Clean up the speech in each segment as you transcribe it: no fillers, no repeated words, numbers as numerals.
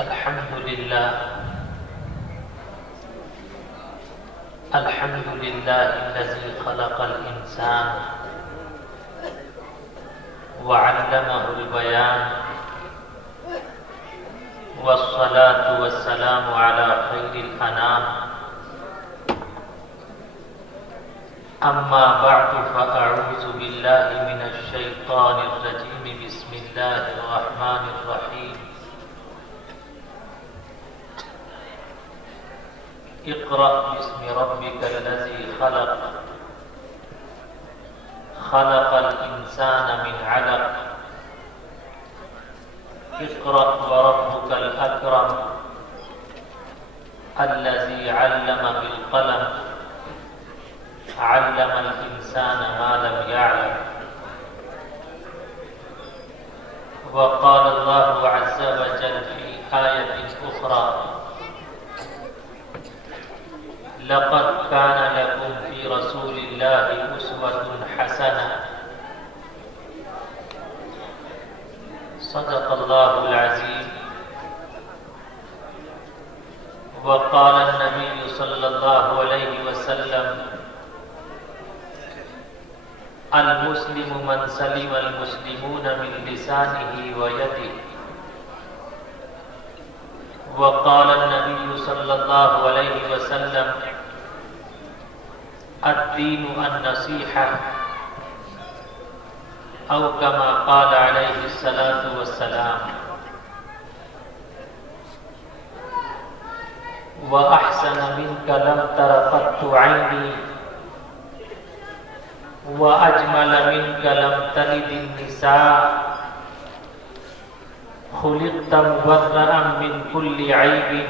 अल्हम्दुलिल्लाहिल्लज़ी खलक़ल इंसान व अल्लमहुल बयान वस्सलातु वस्सलामु अला खैरिल अनाम अम्मा बअदु फ़अऊज़ु बिल्लाहि मिनश शैतानिर रजीम बिस्मिल्लाहिर रहमानिर रहीम इक़रा बिस्मि रब्बिकल्लज़ी खलक़ खलक़ल इंसान मिन अलक़ इक़रा व रब्बुकल अकरम अल्लज़ी अल्लम बिल क़लम अल्लमल इंसान मा लम यअलम व क़ाल अल्लाहु अज़्ज़ व जल्ल फ़ी आयतिन उख़रा लक़द कान लकुम फ़ी रसूलिल्लाहि उस्वतुन हसनह सदक़ल्लाहुल अज़ीम व क़ाल अन्नबिय्यु सल्लल्लाहु अलैहि वसल्लम अल मुस्लिमु मन सलिमल मुस्लिमून मिन लिसानिही व यदिही व क़ाल अन्नबिय्यु सल्लल्लाहु अलैहि वसल्लम अद्दीनु अन्नसीहा औ कमा क़ाल अलैहि सलातु वस्सलाम व अहसन मिनका लम तर क़त्तु ऐनी व अजमल मिनका लम तलिदिन निसा खुलिक़्त मुबर्रअन मिन कुल्ली ऐबिन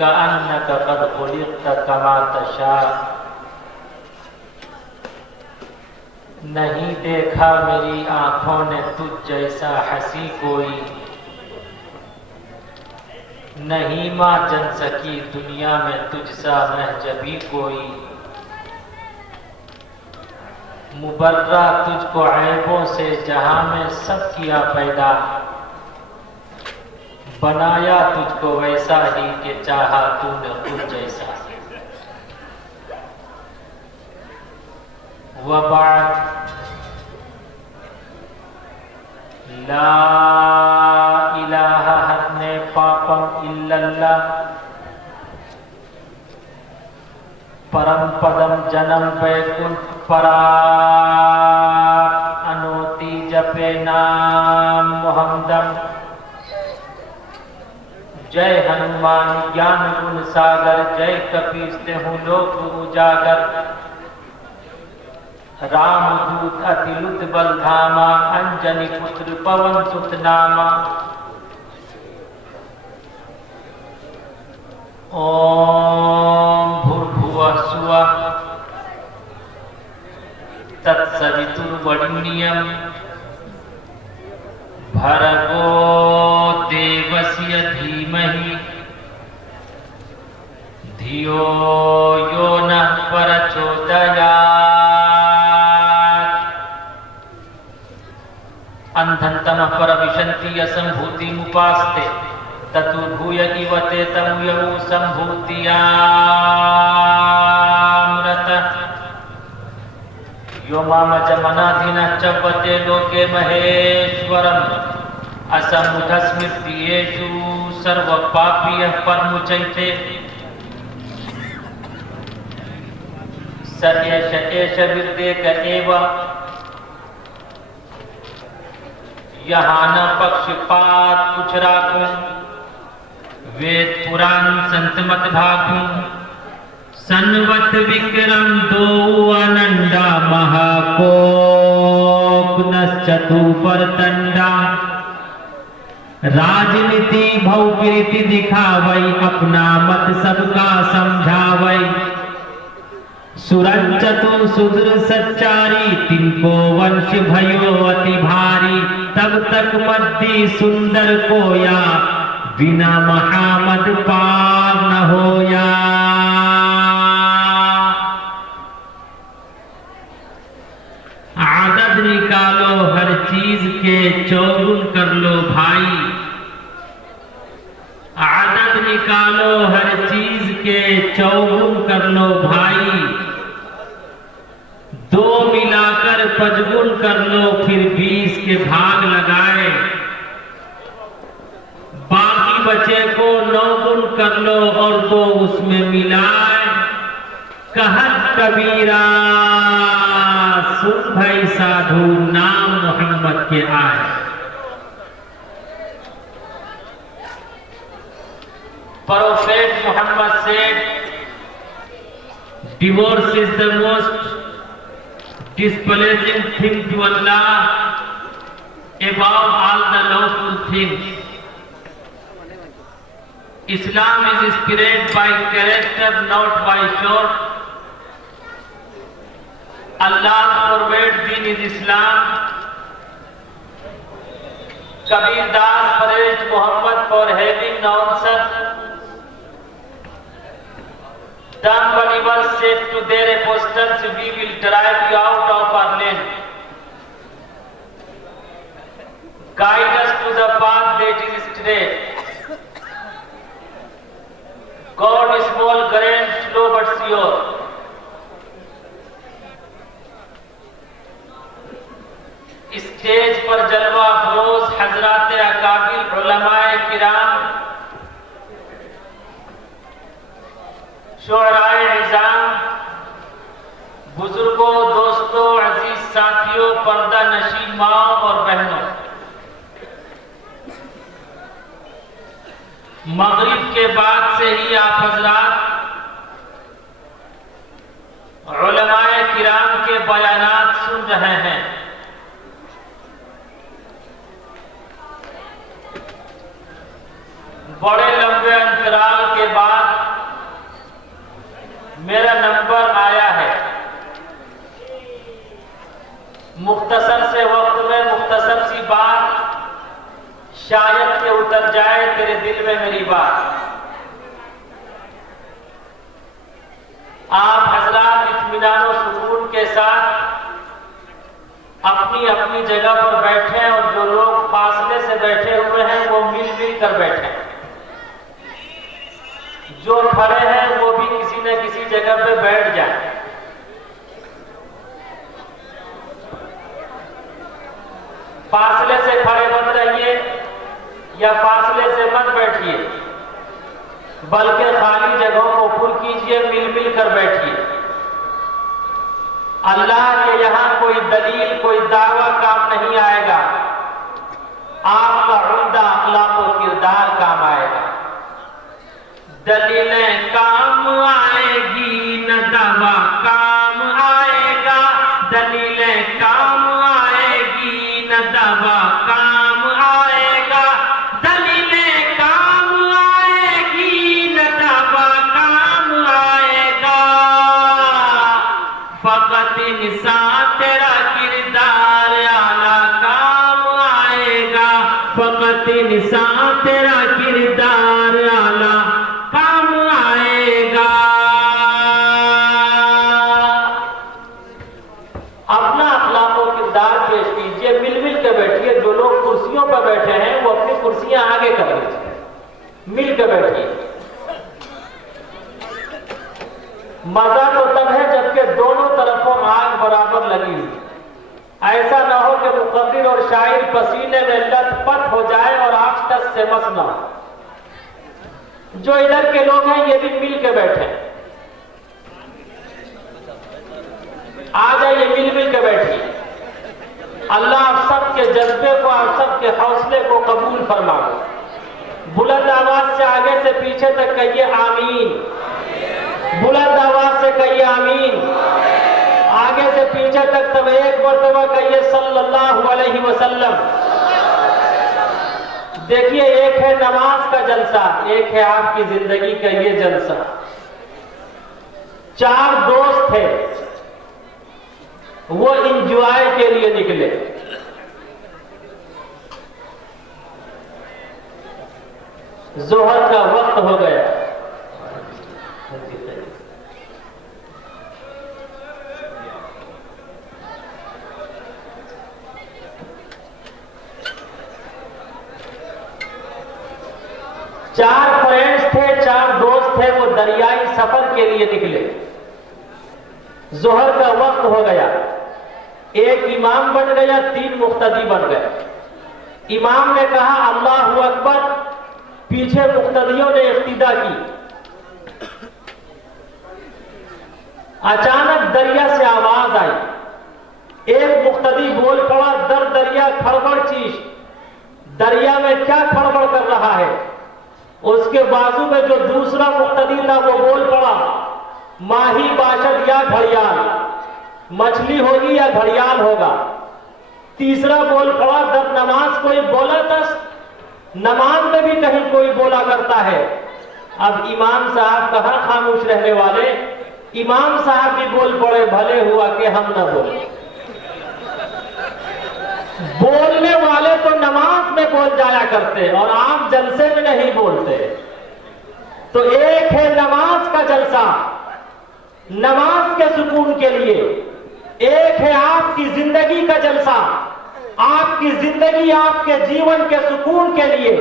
कअन्नका क़द खुलिक़्त कमा तशा। नहीं देखा मेरी आँखों ने तुझ जैसा हंसी कोई, नहीं माँ जन सकी दुनिया में तुझसा महजबी कोई। मुबर्रा तुझको ऐबों से जहां में सब किया पैदा, बनाया तुझको वैसा ही कि चाहा तूने खुद जैसा। व बाद ला इलाहा हन्ने पापम इल्लल्लाह परम पदम जन्म वैकुंठ पराग अनोति जपे नाम मुहम्मदम। जय हनुमान ज्ञान गुण सागर, जय कपीस देहु लोक उजागर। राम दूत अतिलुत बल धामा, अंजनी पुत्र पवन सुत नामा। ओम भूर्भुवः स्वः तत्सवितुर्वरेण्यं भर्गो देवस्य धीमहि धियो यो नः प्रचोदयात्। अंधन्तमः परविशन्ति असम्भूतिमुपास्ते ततो भूय इव ते तं यौ सम्भूतियामृतः। यो मामजमनाधीनः चव्वते लोके महेश्वरम् असम्मुढस्मृत्येषु सर्वपापीयः परमुचैते। स एष विद्येक एव यहाँ न पक्षपात कुछ राखूं। वेद पुराण संत मत भागूं। सन्वत विक्रम दो अनंडा महाकोप नश्चतु परतंडा। राजनीति भौप्रीति दिखावई अपना मत सबका समझावई। सूरज चतु सुदृ सच्चारी तिनको वंश भयो अति भारी। तब तक मद्दी सुंदर कोया बिना महामद पार न होया। आदत निकालो हर चीज के चौगुन कर लो भाई। पचगुन कर लो, फिर 20 के भाग लगाए, बाकी बचे को 9 गुण कर लो और 2 उसमें मिलाए। कहत कबीरा सुन भाई साधु, नाम मोहम्मद के आए। Prophet Muhammad said, divorce is the most displeasing thing to Allah above all the lawful things. Islam is inspired by character, not by show. Allah's forbade deen is Islam. Kabir Das praised Muhammad for having nonsense. The unbelievers said to their apostles, we will drive you out of our land. Guide us to the path that is straight. God is small, grand, slow but sure. Stage पर जलवा furrows हजरात अकाबिर उलमाए किराम, शुअराए निजाम, बुजुर्गों, दोस्तों, अजीज साथियों, पर्दा नशी माँ और बहनों, मगरिब के बाद से ही आप हजरात उलमाए किराम के बयानात सुन रहे हैं। बड़े लंबे अंतराल के बाद मेरा नंबर आया है। मुख्तसर से वक्त में मुख्तसर सी बात, शायद के उतर जाए तेरे दिल में मेरी बात। आप हजरात इत्मीनान और सुकून के साथ अपनी अपनी जगह पर बैठे हैं और जो लोग फासले से बैठे हुए हैं वो मिल मिल कर बैठे, जो खड़े हैं वो भी किसी न किसी जगह पे बैठ जाए। फासले से खड़े मत रहिए या फासले से मत बैठिए, बल्कि खाली जगहों को पुर कीजिए, मिल मिल कर बैठिए। अल्लाह के यहां कोई दलील, कोई दावा काम नहीं आएगा, आपका उम्दा अखलाक और किरदार काम आएगा। दलीलें काम आएगी न दावा काम आएगा, दलीलें काम आएगी न दावा काम आएगा, दलीलें काम आएगी न दावा काम आएगा। फकत इंसान तेरा किरदार आला काम आएगा, फकत इंसान तेरा किरदार आला काम आएगा। अपना अखलाक और किरदार पेश कीजिए, मिल मिल के बैठिए। जो लोग कुर्सियों पर बैठे हैं वो अपनी कुर्सियां आगे कर लीजिए, मिल के बैठिए। मजा तो तब है जबकि दोनों तरफों आग बराबर लगी हुई। ऐसा ना हो कि मुक़द्दिर और शायर पसीने में लथपथ हो जाए और आप टस से मस ना हो। जो इधर के लोग हैं ये भी मिल के बैठे, आ जाइए, मिल मिल के बैठिए। अल्लाह आप सबके जज्बे को, आप सबके हौसले को कबूल फरमाए। बुलंद आवाज से आगे से पीछे तक कहिए आमीन, बुलंद आवाज से कहिए आमीन। आगे से पीछे तक सब एक मरतबा कहिए सल्लल्लाहु अलैहि वसल्लम। देखिए, एक है नमाज का जलसा, एक है आपकी जिंदगी का ये जलसा। 4 दोस्त थे, वो इंजॉय के लिए निकले। जोहर का वक्त हो गया, चार फ्रेंड्स थे, 4 दोस्त थे, वो दरियाई सफर के लिए निकले। जोहर का वक्त हो गया, एक इमाम बन गया, 3 मुक्तदी बन गए। इमाम ने कहा अल्लाहु अकबर, पीछे मुक्तदियों ने इक्तिदा की। अचानक दरिया से आवाज आई। एक मुक्तदी बोल पड़ा, दर दरिया खड़बड़ चीज, दरिया में क्या खड़बड़ कर रहा है। उसके बाजू में जो दूसरा मुक्तदी था वो बोल पड़ा, माही बाशद या घड़ियाल, मछली होगी या घड़ियाल होगा। तीसरा बोल पड़ा, जब नमाज कोई बोला था, नमाज में भी कहीं कोई बोला करता है। अब इमाम साहब कहाँ खामोश रहने वाले, इमाम साहब भी बोल पड़े, भले हुआ कि हम न बोले। बोलने वाले तो नमाज में बोल जाया करते और आप जलसे में नहीं बोलते। तो एक है नमाज का जलसा, नमाज के सुकून के लिए, एक है आपकी जिंदगी का जलसा, आपकी जिंदगी आपके जीवन के सुकून के लिए।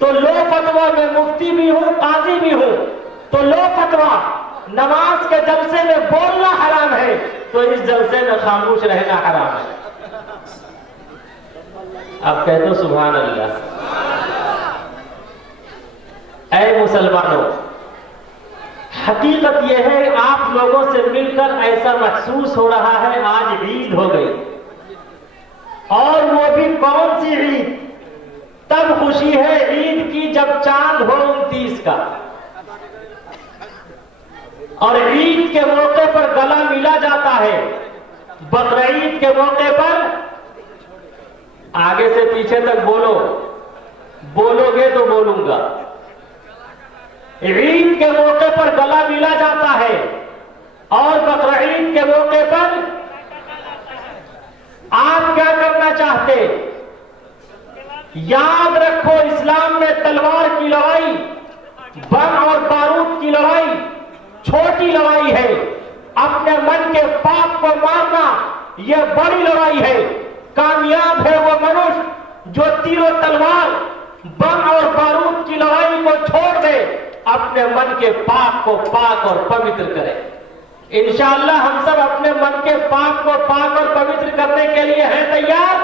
तो लो फतवा में मुफ्ती भी हूं, काजी भी हूं, तो लो फतवा नमाज के जलसे में बोलना हराम है, तो इस जलसे में खामोश रहना हराम है। अब कह दो सुभान अल्लाह। ऐ मुसलमानों, हकीकत यह है आप लोगों से मिलकर ऐसा महसूस हो रहा है आज ईद हो गई, और वो भी कौन सी ईद। तब खुशी है ईद की जब चांद हो 29 का, और ईद के मौके पर गला मिला जाता है। बकरीद के मौके पर आगे से पीछे तक बोलो, बोलोगे तो बोलूंगा। ईद के मौके पर गला मिला जाता है, और बकरीद के मौके पर आप क्या करना चाहते। याद रखो, इस्लाम में तलवार की लड़ाई, बम और बारूद की लड़ाई छोटी लड़ाई है। अपने मन के पाप को मारना यह बड़ी लड़ाई है। कामयाब है वो मनुष्य जो तीरों तलवार, बम और बारूद की लड़ाई को छोड़ दे, अपने मन के पाप को पाक और पवित्र करे। इंशाअल्लाह हम सब अपने मन के पाप को पाक और पवित्र करने के लिए हैं तैयार।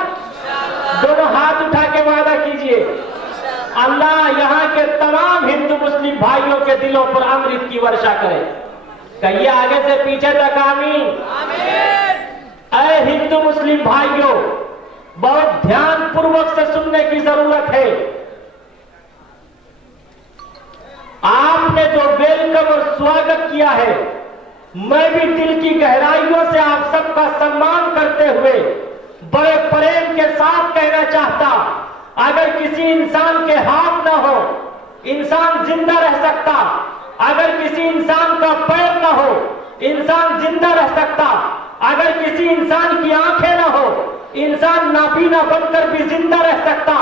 दोनों हाथ उठा के वादा कीजिए। अल्लाह यहाँ के तमाम हिंदू मुस्लिम भाइयों के दिलों पर अमृत की वर्षा करे। कहिए आगे से पीछे तक आमीन। ऐ हिंदू मुस्लिम भाइयों, बहुत ध्यान पूर्वक से सुनने की जरूरत है। आपने जो वेलकम और स्वागत किया है, मैं भी दिल की गहराइयों से आप सबका सम्मान करते हुए बड़े प्रेम के साथ कहना चाहता, अगर किसी इंसान के हाथ न हो, इंसान जिंदा रह सकता। अगर किसी इंसान का पैर न हो, इंसान जिंदा रह सकता। अगर किसी इंसान की आंखें न हो, इंसान नाबीना बनकर भी जिंदा रह सकता।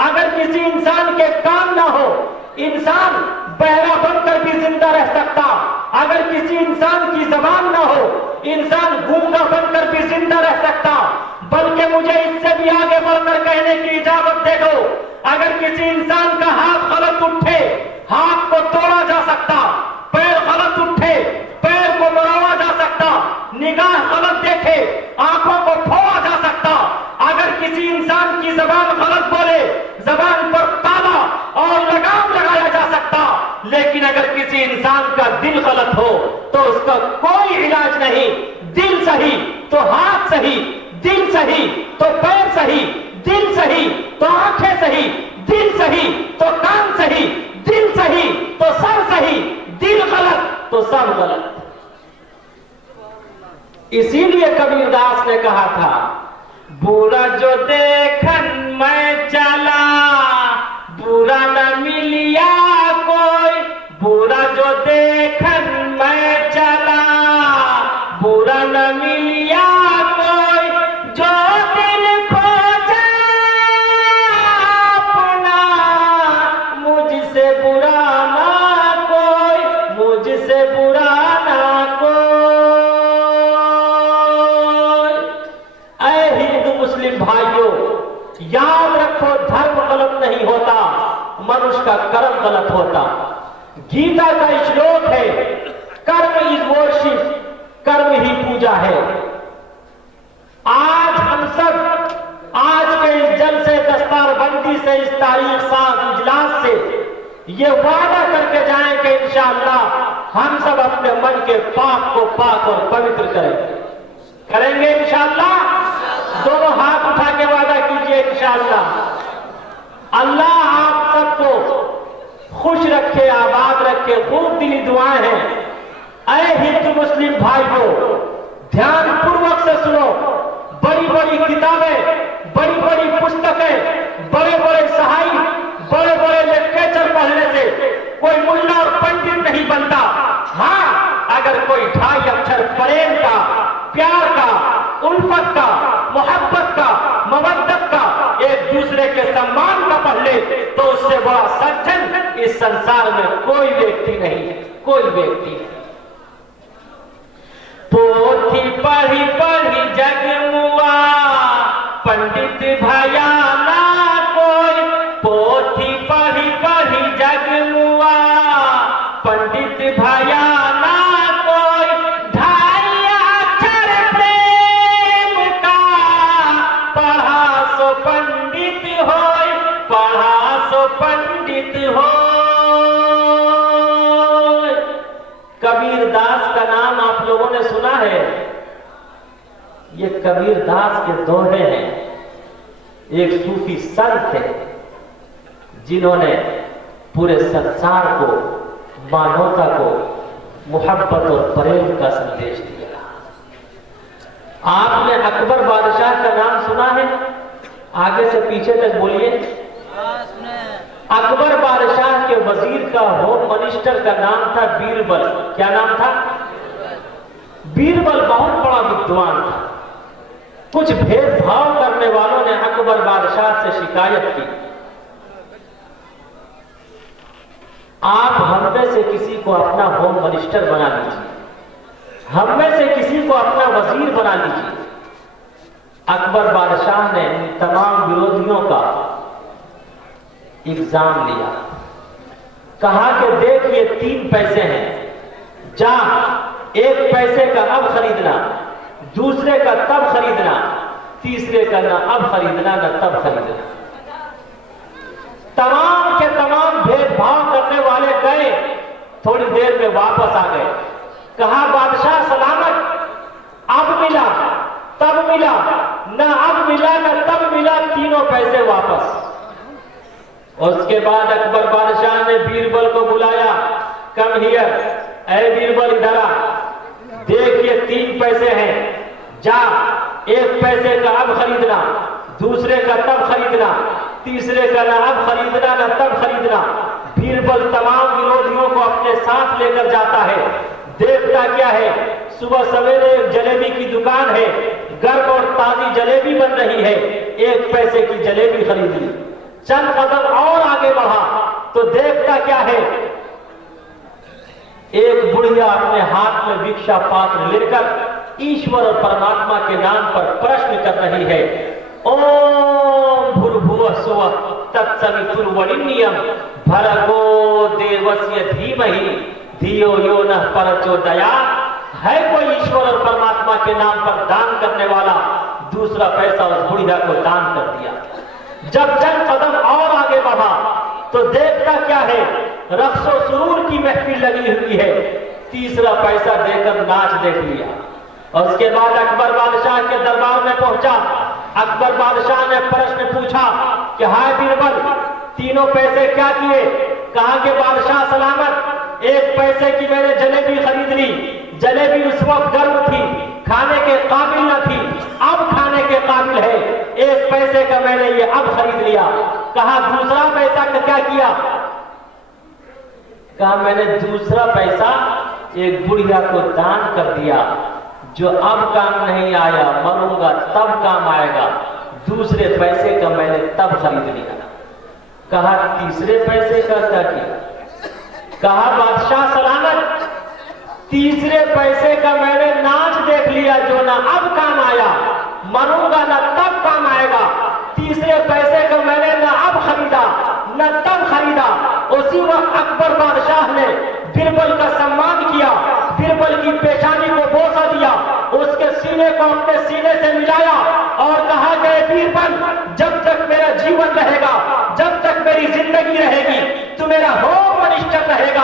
अगर किसी इंसान के कान न हो, इंसान बहरा बनकर भी जिंदा रह सकता। अगर किसी इंसान की जबान न हो, इंसान गूंगा बनकर भी जिंदा रह सकता। बल्कि मुझे इससे भी आगे बढ़कर कहने की इजाजत दे दो, अगर किसी इंसान का हाथ गलत उठे, हाथ को तोड़ा जा सकता। पैर गलत उठे, पैर को मरोड़ा जा सकता। निगाह गलत देखे, आंखों को फोड़ा जा सकता। अगर किसी इंसान की जबान गलत बोले, जबान पर ताला और लगाम लगाया जा सकता। लेकिन अगर किसी इंसान का दिल गलत हो तो उसका कोई इलाज नहीं। दिल सही तो हाथ सही, दिल सही तो पैर सही, दिल सही तो आंखें सही, दिल सही तो कान सही, दिल सही तो सर सही, दिल गलत तो सब गलत। इसीलिए कबीरदास ने कहा था, बुरा जो देखन मैं चला, बुरा न मिलिया कोई। बुरा जो देखन मैं चला, बुरा न मिलिया कोई। जो दिल खोजा अपना, मुझसे बुरा ना कोई, मुझसे बुरा ना कोई। ऐ हिंदू मुस्लिम भाइयों, याद रखो, धर्म गलत नहीं होता, मनुष्य का कर्म गलत होता। गीता का श्लोक है, कर्म इज वर्शिप, कर्म ही पूजा है। पाबंदी से, इस तारीख साज इजलास से ये वादा करके जाएं कि इंशाअल्लाह हम सब अपने मन के पाक को पाक और पवित्र करेंगे इंशाअल्लाह। दोनों हाथ उठा के वादा कीजिए इंशाअल्लाह। अल्लाह आप सबको खुश रखे, आबाद रखे। खूब दिली दुआएं हैं। ऐ हिंदू मुस्लिम भाइयों, ध्यान पूर्वक से सुनो। बड़ी बड़ी किताबें, बड़ी बड़ी पुस्तकें, बड़े बड़े सहाई, बड़े बड़े लिटरेचर पढ़ने से कोई मुल्ला और पंडित नहीं बनता। हाँ, अगर कोई 2.5 अक्षर प्रेम का, प्यार का, उल्फत का, मोहब्बत का, मवद्दत का, एक दूसरे के सम्मान का पढ़ ले तो उससे बड़ा सज्जन इस संसार में कोई व्यक्ति नहीं है, कोई व्यक्ति नहीं। पोथी पढ़ी पढ़ी जग मुआ, पंडित भया ना कोई। पोथी पढ़ी पढ़ी जग मुआ, पंडित भया ना कोई। 2.5 अक्षर प्रेम का, पढ़ा सो पंडित होय, पढ़ा सो पंडित होय। कबीर दास का नाम आप लोगों ने सुना है। ये कबीर दास के दोहे हैं। एक सूफी संत थे जिन्होंने पूरे संसार को, मानवता को मोहब्बत और प्रेम का संदेश दिया। आपने अकबर बादशाह का नाम सुना है? आगे से पीछे तक बोलिए। अकबर बादशाह के वजीर का, होम मिनिस्टर का नाम था बीरबल। क्या नाम था? बीरबल बहुत बड़ा विद्वान था। कुछ भेदभाव करने वालों ने अकबर बादशाह से शिकायत की, आप हम में से किसी को अपना होम मिनिस्टर बना लीजिए, हम में से किसी को अपना वजीर बना लीजिए। अकबर बादशाह ने इन तमाम विरोधियों का एग्जाम लिया। कहा कि देख ये 3 पैसे हैं, जा 1 पैसे का अब खरीदना, दूसरे का तब खरीदना, तीसरे का ना अब खरीदना ना तब खरीदना। तमाम के तमाम भेदभाव करने वाले गए, थोड़ी देर में वापस आ गए। कहा बादशाह सलामत, अब मिला तब मिला, ना अब मिला ना तब मिला, तीनों पैसे वापस। उसके बाद अकबर बादशाह ने बीरबल को बुलाया, कम हियर, ऐ बीरबल इधर आ, देख ये 3 पैसे हैं, जा 1 पैसे का अब खरीदना, दूसरे का तब खरीदना, तीसरे का ना अब खरीदना ना तब खरीदना। बीरबल तमाम विरोधियों को अपने साथ लेकर जाता है। देखता क्या है, सुबह सवेरे एक जलेबी की दुकान है, गर्म और ताजी जलेबी बन रही है। 1 पैसे की जलेबी खरीद ली। चंद कदम और आगे बढ़ा तो देखता क्या है, एक बुढ़िया अपने हाथ में भिक्षा पात्र लेकर ईश्वर और परमात्मा के नाम पर प्रश्न कर रही है। ओम भूर्भुवः स्वः तत्सवितुर्वरेण्यं भर्गो देवस्य धीमहि धियो यो नः प्रचोदयात्। है कोई ईश्वर और परमात्मा के नाम पर दान करने वाला? दूसरा पैसा उस बुढ़िया को दान कर दिया। जब चंद कदम और आगे बढ़ा तो देखता क्या है, रक्सो सुरूर की महफिल लगी हुई है। तीसरा पैसा देकर नाच देख लिया। और उसके बाद अकबर बादशाह के दरबार में पहुंचा। अकबर बादशाह ने प्रश्न पूछा कि हाय बीरबल, तीनों पैसे क्या किए? कहा कि बादशाह सलामत, 1 पैसे की मैंने जलेबी खरीद ली। जलेबी उस वक्त गर्म थी, खाने के काबिल न थी, अब खाने के काबिल है। 1 पैसे का मैंने ये अब खरीद लिया। कहा दूसरा पैसा का क्या किया? कहा मैंने दूसरा पैसा एक बुढ़िया को दान कर दिया, जो अब काम नहीं आया, मरूंगा तब काम आएगा। दूसरे पैसे का मैंने तब खरीद लिया। कहा तीसरे पैसे का क्या किया? कहा बादशाह सलामत, तीसरे पैसे का मैंने नाच देख लिया, जो ना अब काम आया, मरूंगा ना तब काम आएगा। तीसरे पैसे का मैंने ना अब खरीदा न तब खरीदा। उसी वक्त अकबर बादशाह ने बीरबल का सम्मान किया, बीरबल की पेशानी को बोसा दिया, उसके सीने को अपने सीने से मिलाया और कहा कि बीरबल, जब तक मेरा जीवन रहेगा मेरी जिंदगी रहेगी, तू मेरा होम मिनिस्टर रहेगा।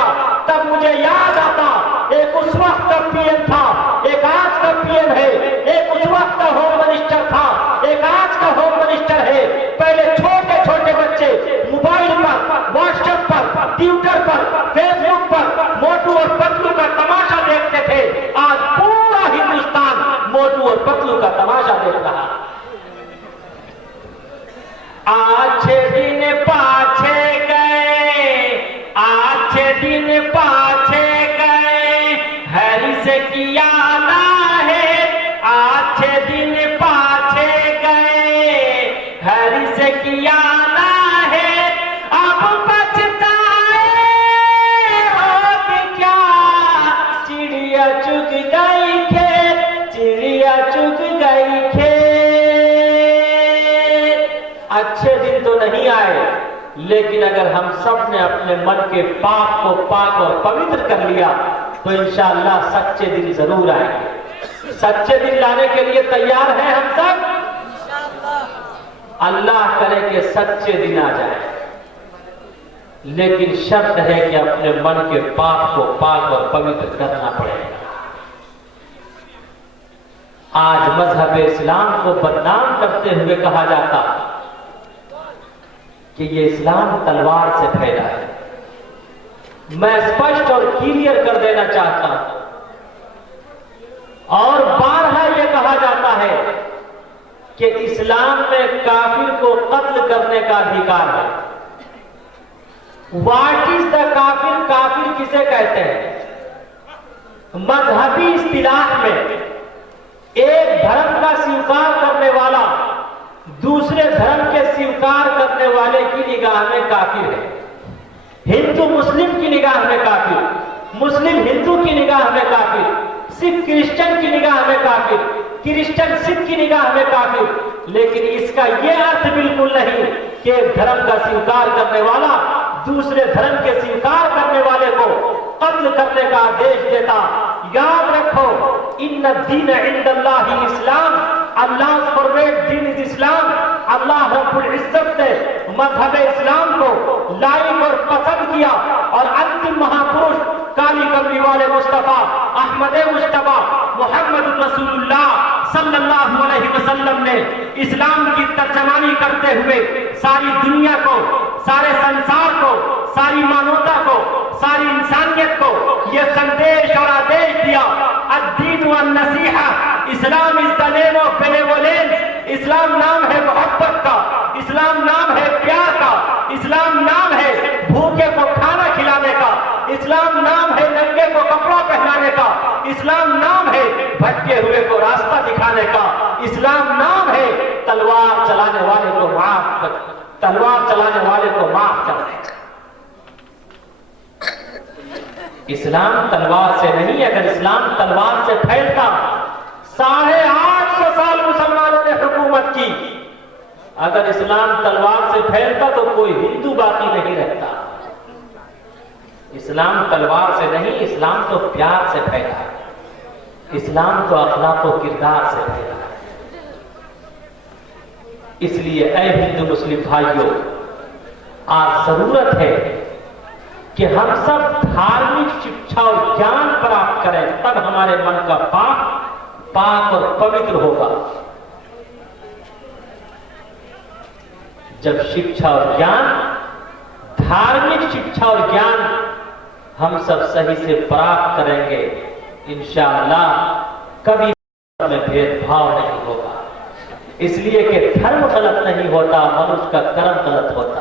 तब मुझे याद आता, एक उस वक्त का पीएम था, एक आज का पीएम है, एक उस वक्त का होम मिनिस्टर था, एक आज का होम मिनिस्टर है। पहले छोटे छोटे बच्चे मोबाइल पर, व्हाट्सएप पर, ट्विटर पर, फेसबुक पर मोटू और पतलू का तमाशा देखते थे। आज पूरा हिंदुस्तान मोटू और पतलू का तमाशा देख रहा। अच्छे दिन पाछे गए, अच्छे दिन पाछे गए, हरि से किया ना है। अच्छे दिन पाछे गए, हरि से किया ना है। अब पछताए होत क्या, चिड़िया चुग गई खेत, चिड़िया चुग गई खेत। अच्छे दिन तो नहीं आए, लेकिन अगर हम सब ने अपने मन के पाप को पाक और पवित्र कर लिया तो इंशाअल्लाह सच्चे दिन जरूर आएंगे। सच्चे दिन लाने के लिए तैयार हैं हम सब? अल्लाह करे कि सच्चे दिन आ जाए, लेकिन शर्त है कि अपने मन के पाप को पाक और पवित्र करना पड़ेगा। आज मजहब इस्लाम को बदनाम करते हुए कहा जाता कि ये इस्लाम तलवार से फैला है। मैं स्पष्ट और क्लियर कर देना चाहता हूं, और बारहा यह कहा जाता है कि इस्लाम में काफिर को कत्ल करने का अधिकार है। व्हाट इज द काफिर? काफिर किसे कहते हैं? मजहबी इस्तिलाह में एक धर्म का स्वीकार करने वाला दूसरे धर्म के स्वीकार करने वाले की निगाह में काफिर है। हिंदू मुस्लिम की निगाह में काफिर, मुस्लिम हिंदू की निगाह में काफिर, सिख क्रिश्चियन की निगाह में काफिर, क्रिश्चियन सिख की निगाह में काफिर। लेकिन इसका यह अर्थ बिल्कुल नहीं कि एक धर्म का स्वीकार करने वाला दूसरे धर्म के स्वीकार करने वाले को कत्ल करने का आदेश देता। याद रखो, इन्ना दीन इंदल्लाहि इस्लाम, अल्लाह फॉरवर्ड दीन इज इस्लाम। अल्लाह रब्बुल इज्जत ने मजहब इस्लाम को लाइक और पसंद किया, और अंतिम महापुरुष काली कमली वाले मुस्तफा अहमद मुस्तफा मोहम्मद रसूलुल्लाह सल्लल्लाहु अलैहि वसल्लम ने इस्लाम की तर्जमानी करते हुए सारी दुनिया को, सारे संसार को, सारी मानवता को, सारी इंसानियत को यह संदेश और आदेश दिया, अद्दीन व नसीहा, Islam is the name of benevolence. Islam नाम है मोहब्बत का, इस्लाम नाम है प्यार का, इस्लाम नाम है भूखे को खाना खिलाने का, इस्लाम नाम है नंगे को कपड़ा पहनाने का, इस्लाम नाम है भटके हुए को रास्ता दिखाने का, इस्लाम नाम है तलवार चलाने वाले को माफ करने का। इस्लाम तलवार से नहीं। अगर इस्लाम तलवार से फैलता, 850 साल मुसलमानों ने हुकूमत की, अगर इस्लाम तलवार से फैलता तो कोई हिंदू बाकी नहीं रहता। इस्लाम तलवार से नहीं, इस्लाम तो प्यार से फैला है, इस्लाम तो अखलाक व किरदार से फैला है। इसलिए ऐ हिंदू मुस्लिम भाइयों, आज जरूरत है कि हम सब धार्मिक शिक्षा और ज्ञान प्राप्त करें, तब हमारे मन का पाक और पवित्र होगा। जब शिक्षा और ज्ञान, धार्मिक शिक्षा और ज्ञान हम सब सही से प्राप्त करेंगे, इंशाअल्लाह कभी में भेदभाव नहीं होगा। इसलिए कि धर्म गलत नहीं होता, मनुष्य का कर्म गलत होता।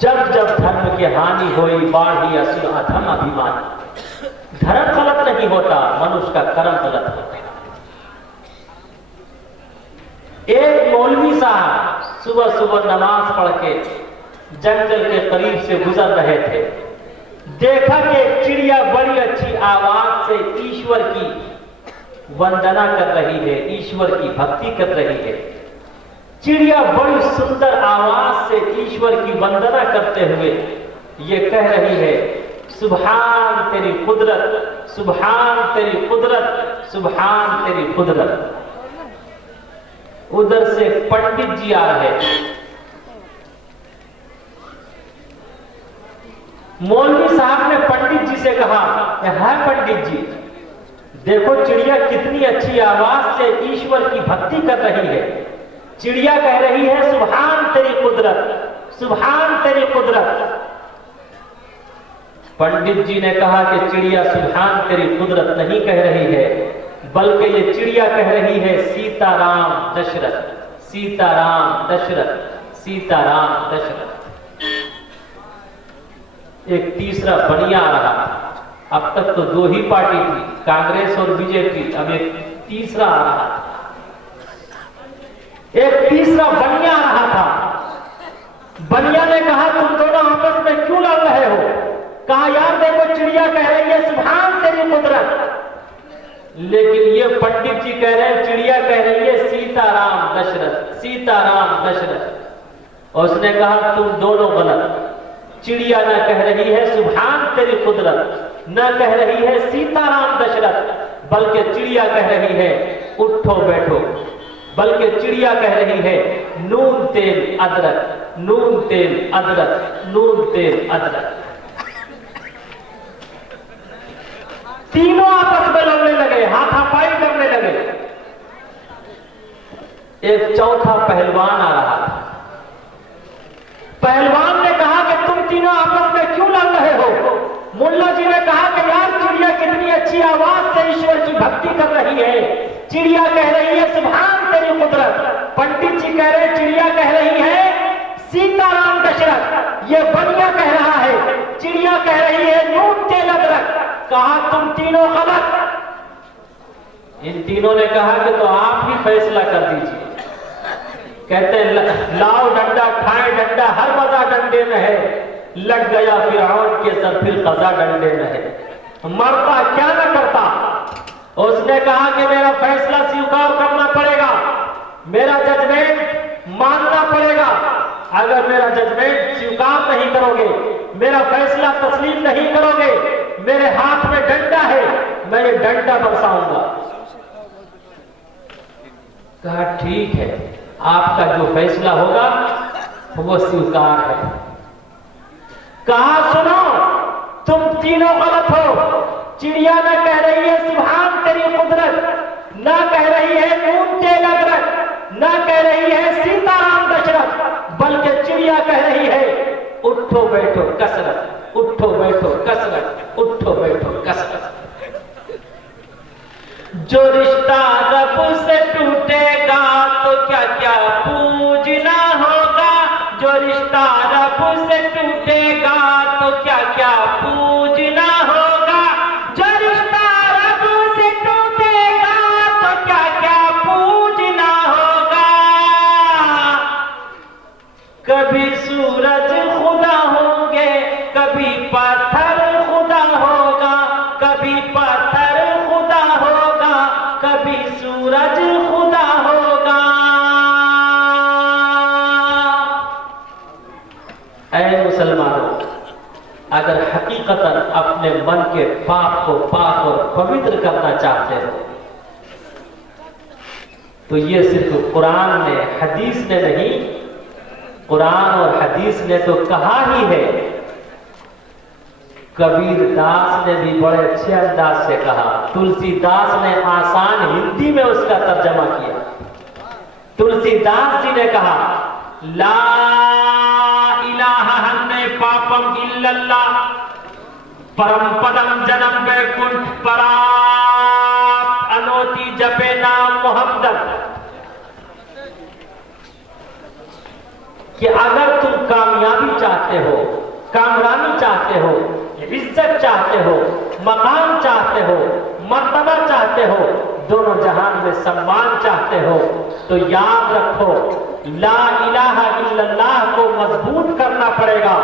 जब जब धर्म की हानि हुई, बाढ़ी असुर अधम अभिमानी। धर्म गलत नहीं होता, मनुष्य का कर्म गलत होता। एक मौलवी साहब सुबह सुबह नमाज पढ़ के जंगल के करीब से गुजर रहे थे। देखा कि एक चिड़िया बड़ी अच्छी आवाज से ईश्वर की वंदना कर रही है, ईश्वर की भक्ति कर रही है। चिड़िया बड़ी सुंदर आवाज से ईश्वर की वंदना करते हुए ये कह रही है, सुभान तेरी कुदरत, सुभान तेरी कुदरत, सुभान तेरी कुदरत। उधर से पंडित जी आ रहे, मौलवी साहब ने पंडित जी से कहा, है पंडित जी, देखो चिड़िया कितनी अच्छी आवाज से ईश्वर की भक्ति कर रही है। चिड़िया कह रही है सुभान तेरी कुदरत, सुभान तेरी कुदरत। पंडित जी ने कहा कि चिड़िया सुभान तेरी कुदरत नहीं कह रही है, बल्कि ये चिड़िया कह रही है सीताराम दशरथ, सीताराम दशरथ, सीताराम दशरथ। एक तीसरा बनिया आ रहा था। अब तक तो दो ही पार्टी थी, कांग्रेस और बीजेपी, अब एक तीसरा आ रहा था। एक तीसरा बनिया आ रहा था। बनिया ने कहा तुम दोनों आपस में क्यों लड़ रहे हो? कहा यार देखो चिड़िया कह रही है सुभान तेरी कुदरत, लेकिन ये पंडित जी कह रहे हैं चिड़िया कह रही है सीताराम दशरथ, सीताराम दशरथ। और उसने कहा तुम दोनों गलत। चिड़िया न कह रही है सुभान तेरी कुदरत, न कह रही है सीताराम दशरथ, बल्कि चिड़िया कह रही है उठो बैठो, बल्कि चिड़िया कह रही है नून तेल अदरक, नून तेल अदरक, नून तेल अदरक। तीनों आपस में लड़ने लगे, हाथापाई करने लगे। एक चौथा पहलवान आ रहा था। पहलवान ने कहा कि तुम तीनों आपस में क्यों लड़ रहे हो? मुल्ला जी ने कहा कि यार चिड़िया कितनी अच्छी आवाज से ईश्वर की भक्ति कर रही है। चिड़िया कह रही है सुभान तेरी कुदरत। पंडित जी कह रहे चिड़िया कह रही है सीताराम दशरथ। ये बनिया कह रहा है चिड़िया कह रही है नून तेल अदरक। कहा तुम तीनों गलत। इन तीनों ने कहा कि तो आप ही फैसला कर दीजिए। कहते हैं लाओ डंडा खाए डंडा, हर मजा डंडे में है। लग गया फिरौन के सर फिर कजा डंडे में है। मरता क्या न करता। उसने कहा कि मेरा फैसला स्वीकार करना पड़ेगा, मेरा जजमेंट मानना पड़ेगा। अगर मेरा जजमेंट स्वीकार नहीं करोगे, मेरा फैसला तस्लीम नहीं करोगे, मेरे हाथ में डंडा है, मैं ये डंडा बरसाऊंगा। कहा ठीक है, आपका जो फैसला होगा वो स्वीकार है। कहा सुनो तुम तीनों गलत हो। चिड़िया न कह रही है सुभान तेरी कुदरत, न कह रही है नून तेल अदरक, न कह रही है सीताराम दशरथ, बल्कि चिड़िया कह रही है उठो बैठो कसरत, उठो बैठो कसरत, उठो बैठो कसरत। जो रिश्ता रब से टूटेगा तो क्या क्या पूजना होगा। जो रिश्ता रब से टूटेगा तो क्या क्या पूजना होगा। जो रिश्ता रब से टूटेगा तो क्या क्या पूजना होगा। कभी सूरज खुदा होंगे, कभी पत्थर खुदा होगा, कभी पत्थर खुदा होगा, कभी सूरज खुदा होगा। ऐ मुसलमानों, अगर हकीकतन अपने मन के पाप को पाक और पवित्र करना चाहते हो तो ये सिर्फ कुरान ने हदीस ने नहीं, कुरान और हदीस ने तो कहा ही है। कबीर दास ने भी बड़े अच्छे अंदाज से कहा। तुलसीदास ने आसान हिंदी में उसका तर्जमा किया। तुलसीदास जी ने कहा ला इलाहा हन्ने पापम इल्लल्लाह परम पदम जन्म वैकुंठ परात अनोती जपे नाम मोहम्मद। कि अगर तुम कामयाबी चाहते हो, कामरानी चाहते हो, इज्जत चाहते हो, मकाम चाहते हो, मर्तबा चाहते हो, दोनों जहान में सम्मान चाहते हो, तो याद रखो ला इलाहा इल्लल्लाह को मजबूत करना पड़ेगा,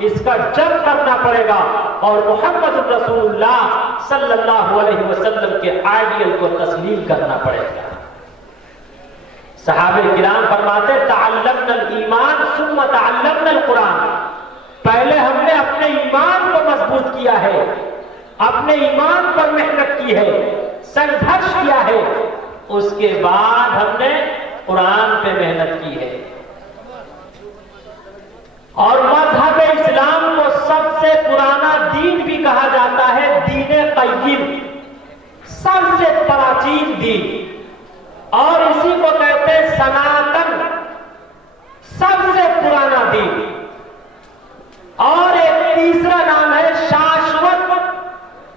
इसका जप करना पड़ेगा और मोहम्मद रसूलुल्लाह सल्लल्लाहु अलैहि वसल्लम के आइडियल को तस्लीम करना पड़ेगा। सहाबे किराम फरमाते तअल्लमनल ईमान सुम्मा तअल्लमनल कुरान। पहले हमने अपने ईमान को मजबूत किया है, अपने ईमान पर मेहनत की है, संघर्ष किया है, उसके बाद हमने कुरान पे मेहनत की है। और मजहब इस्लाम को सब सबसे पुराना दीन भी कहा जाता है दीन क़य्यिम, सबसे प्राचीन दीन। और इसी को कहते हैं सनातन, सबसे पुराना दीन। और एक तीसरा नाम है शाश्वत,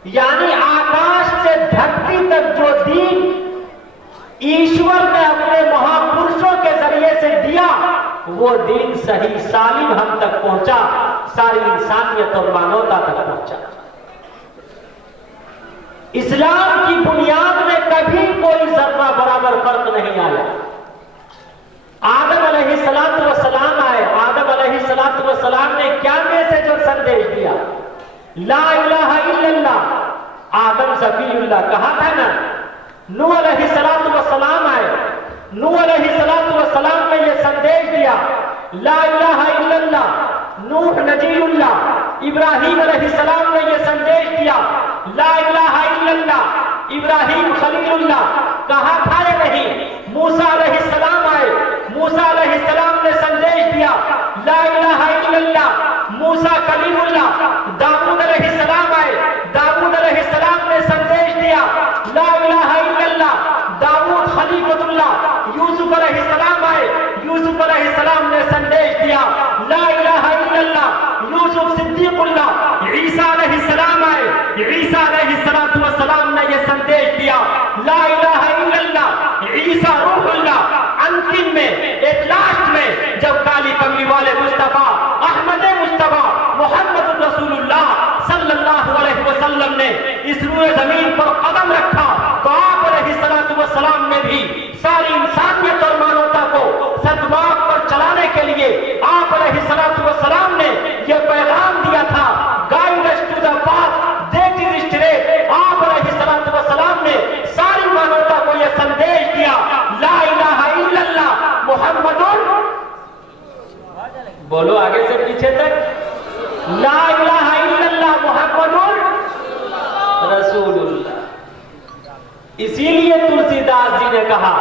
यानी आकाश से धरती तक जो दीन ईश्वर ने अपने महापुरुषों के जरिए से दिया, वो दीन सही सालिम हम तक पहुंचा, सारी इंसानियत और मानवता तक पहुंचा। इस्लाम की बुनियाद में कभी कोई जर्रा बराबर फर्क नहीं आया। आदम अलैहिस्सलातु वस्सलाम आए, आदम अलैहिस्सलातु वस्सलाम ने क्या मैसेज और संदेश दिया? ला इलाहा इल्लल्लाह। आदम सफीउल्लाह कहा था ना। नूह अलैहिस्सलातु वस्सलाम आए, नूह अलैहिस्सलातु वस्सलाम ने यह संदेश दिया ला इलाहा इल्लल्लाह। नूह नजीउल्लाह, इब्राहीम अलैहिस्सलाम ने यह संदेश दिया ला इलाहा इल्लल्लाह। इब्राहीम खलीलुल्लाह कहा था या नहीं? मूसा अलैहिस्सलाम आए, मूसा अलैहिस्सलाम ने संदेश दिया ला इलाहा इल्लल्लाह। मूसा कलीमुल्लाह। दाऊद अलैहिस्सलाम आए, दाऊद अलैहिस्सलाम ने संदेश दिया ला इलाहा इल्लल्लाह। दाऊद खलीफतुल्लाह। यूसुफ अलैहिस्सलाम आए, यूसुफ अलैहिस्सलाम ने संदेश दिया ला इलाहा इल्लल्लाह। यूसुफ सिद्दीकुल्लाह। ईसा अलैहिस्सलाम आए, ईसा अलैहिस्सलातु वस्सलाम ने यह संदेश दिया ला इलाहा इल्लल्लाह। ईसा रूहुल्लाह। अंतिम में, एक लास्ट में, जब काली कमली वाले मुस्तफा अहमद मुस्तफा मोहम्मद रसूलुल्लाह सल्लल्लाहु अलैहि वसल्लम ने इस रूए जमीन पर कदम रखा, तो आप अलैहिस्सलातु वस्सलाम ने भी सारी इंसानियत और मानवता को सद्मार्ग पर चलाने के लिए आप अलैहिस्सलातु वस्सलाम ने यह पैगाम दिया था, guide us to the path that is straight. आप अलैहिस्सलातु वस्सलाम ने सारी मानवता को यह संदेश दिया ला इलाहा इल्लल्लाह मुहम्मदुर, बोलो आगे से पीछे तक, ला इलाहा इल्लल्लाह मुहम्मदुर रसूलुल्लाह। इसीलिए तुलसीदास जी ने कहा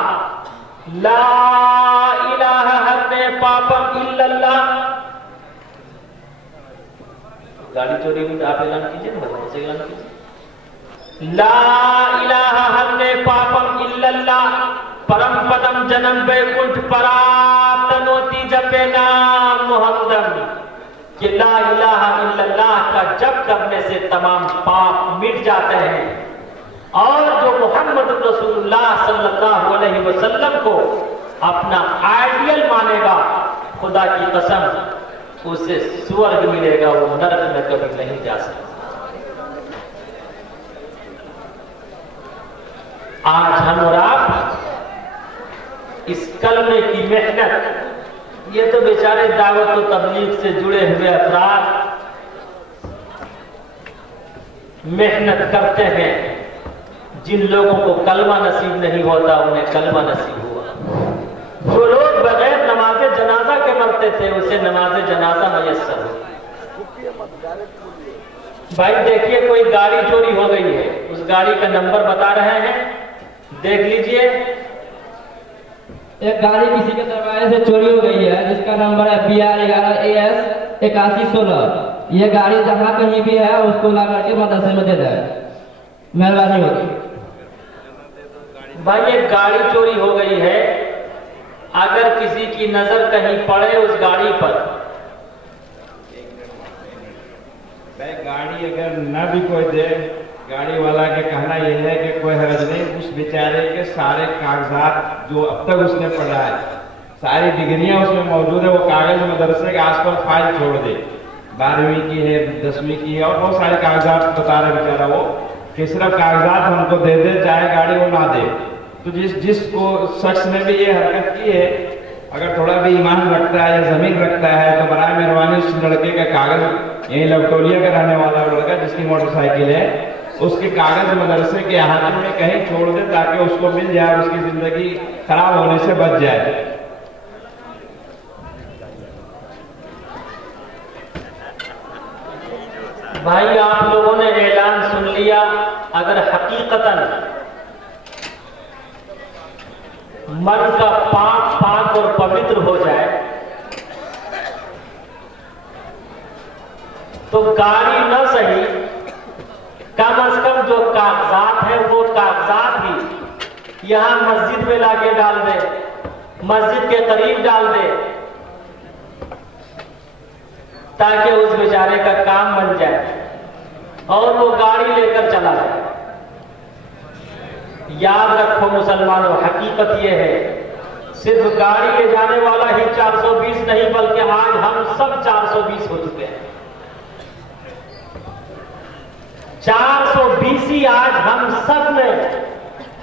ला इलाहा हन्ने पापम इल्लल्लाह। गाड़ी चोरी हुई आप ऐलान कीजिए ना, ऐसे ऐलान कीजिए। ला इलाहा हन्ने पापम इल्लल्लाह परम पदम जन्म वैकुंठ पराप्त नोति जपे नाम मुहम्मदम। कि ला इलाहा इल्लल्लाह का जप करने से तमाम पाप मिट जाते हैं, और जो मोहम्मद रसूलुल्लाह सल्लल्लाहु अलैहि वसल्लम को अपना आइडियल मानेगा, खुदा की कसम उसे स्वर्ग मिलेगा, वो नरक में कभी नहीं जा सकता। आज हम और आप इस कलमे की मेहनत, ये तो बेचारे दावत और तबलीग से जुड़े हुए अफराद मेहनत करते हैं, जिन लोगों को कलमा नसीब नहीं होता उन्हें कलमा नसीब हुआ। जो लोग बगैर नमाज जनाजा के मरते थे उसे नमाज जनाजा मयस्सर हुई। भाई देखिए, कोई गाड़ी चोरी हो गई है, उस गाड़ी का नंबर बता रहे हैं, देख लीजिए। एक गाड़ी किसी के दरवाजे से चोरी हो गई है, जिसका नंबर है BR11AS 8116। ये गाड़ी जहाँ कहीं भी है उसको ला करके मदरसे में दे दें, मेहरबानी होगी। भाई एक गाड़ी चोरी हो गई है, अगर किसी की नजर कहीं पड़े उस गाड़ी पर, भाई गाड़ी अगर न भी कोई दे, गाड़ी वाला के कहना यह है कि कोई हर्ज नहीं, उस बेचारे के सारे कागजात जो अब तक उसने पढ़ा है, सारी डिग्रियां उसमें मौजूद है, वो कागज मदरसे के आसपास फाइल छोड़ दे, 12वीं की है, 10वीं की है, और बहुत सारे कागजात बता रहे बेचारा वो कि सिर्फ कागजात हमको दे दे, चाहे गाड़ी वो ना दे। तो जिसको शख्स ने भी ये हरकत की है, अगर थोड़ा भी ईमान रखता है या जमीन रखता है, तो बराए मेहरबानी उस लड़के का कागज, यही लवटोलिया का रहने वाला लड़का जिसकी मोटरसाइकिल है, उसके कागज मदरसे के हाथ में कहीं छोड़ दे, ताकि उसको मिल जाए, उसकी जिंदगी खराब होने से बच जाए। भाई आप लोगों ने ऐलान सुन लिया, अगर हकीकतन मन का पाक और पवित्र हो जाए, तो गाड़ी न सही, कम से कम जो कागजात है वो कागजात ही यहाँ मस्जिद में लाके डाल दे, मस्जिद के करीब डाल दे, ताकि उस बेचारे का काम बन जाए और वो गाड़ी लेकर चला जाए। याद रखो मुसलमानों, हकीकत ये है सिर्फ गाड़ी ले जाने वाला ही 420 नहीं, बल्कि आज हम सब 420 हो चुके हैं। 420 ही आज हम सब में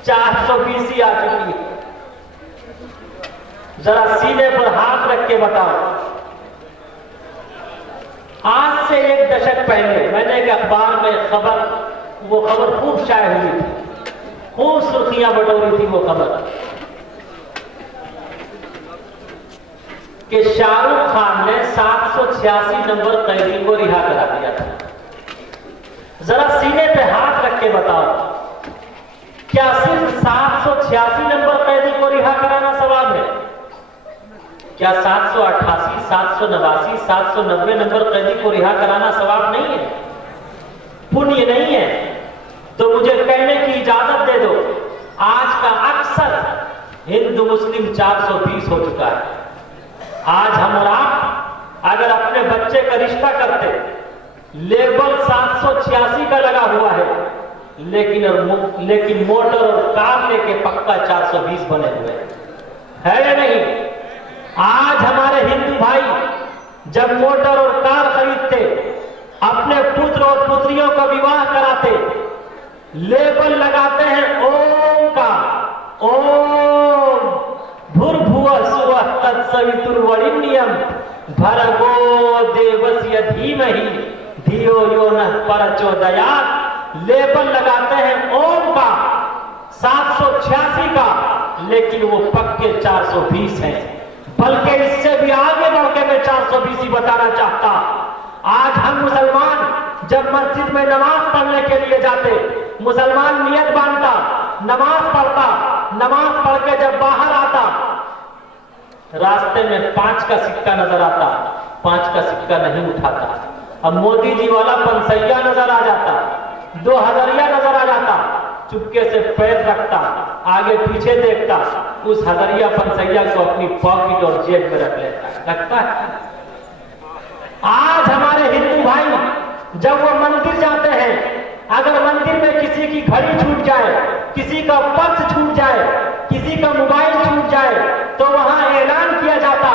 420 ही आ चुकी है। जरा सीने पर हाथ रख के बताओ, आज से 1 दशक पहले मैंने एक अखबार में खबर, वो खबर खूब शाये हुई थी, खूब सुर्खियां बटोरी थी वो खबर कि शाहरुख खान ने 786 नंबर कैदी को रिहा करा दिया था। जरा सीने पे हाथ रख के बताओ, क्या सिर्फ 786 नंबर कैदी को रिहा कराना सवाब है? क्या 788, 789, 790 नंबर कैदी को रिहा कराना सवाब नहीं है, पुण्य नहीं है? तो मुझे कहने की इजाजत दे दो, आज का अक्सर हिंदू मुस्लिम 420 हो चुका है। आज हम और आप अगर अपने बच्चे का रिश्ता करते, लेबल 786 का लगा हुआ है, लेकिन मोटर और कार लेके पक्का 420 बने हुए है या नहीं? आज हमारे हिंदू भाई जब मोटर और कार खरीदते, अपने पुत्र और पुत्रियों का विवाह कराते, लेबल लगाते हैं ओम का, ओम भूर्भुवः स्वः तत्सवितुर्वरेण्यं भर्गो देवस्य धीमहि धियो यो नः प्रचोदयात्। लेबल लगाते हैं ओम का 786 का, लेकिन वो पक्के 420 हैं। बल्कि इससे भी आगे बढ़ के मैं 420 ही बताना चाहता। आज हम मुसलमान जब मस्जिद में नमाज पढ़ने के लिए जाते, मुसलमान नियत बांधता, नमाज पढ़ता, नमाज पढ़ के जब बाहर आता, रास्ते में 5 का सिक्का नजर आता, 5 का सिक्का नहीं उठाता। अब मोदी जी वाला 500 नजर आ जाता, 2000 नजर आ जाता, चुपके से पैर रखता, आगे पीछे देखता, उस 1000 500 को अपनी पॉकेट और जेब में रख लेता। लगता है आज हमारे हिंदू भाई जब वो मंदिर जाते हैं, अगर मंदिर में किसी की घड़ी छूट जाए, किसी का पर्स छूट जाए, किसी का मोबाइल छूट जाए, तो वहां ऐलान किया जाता,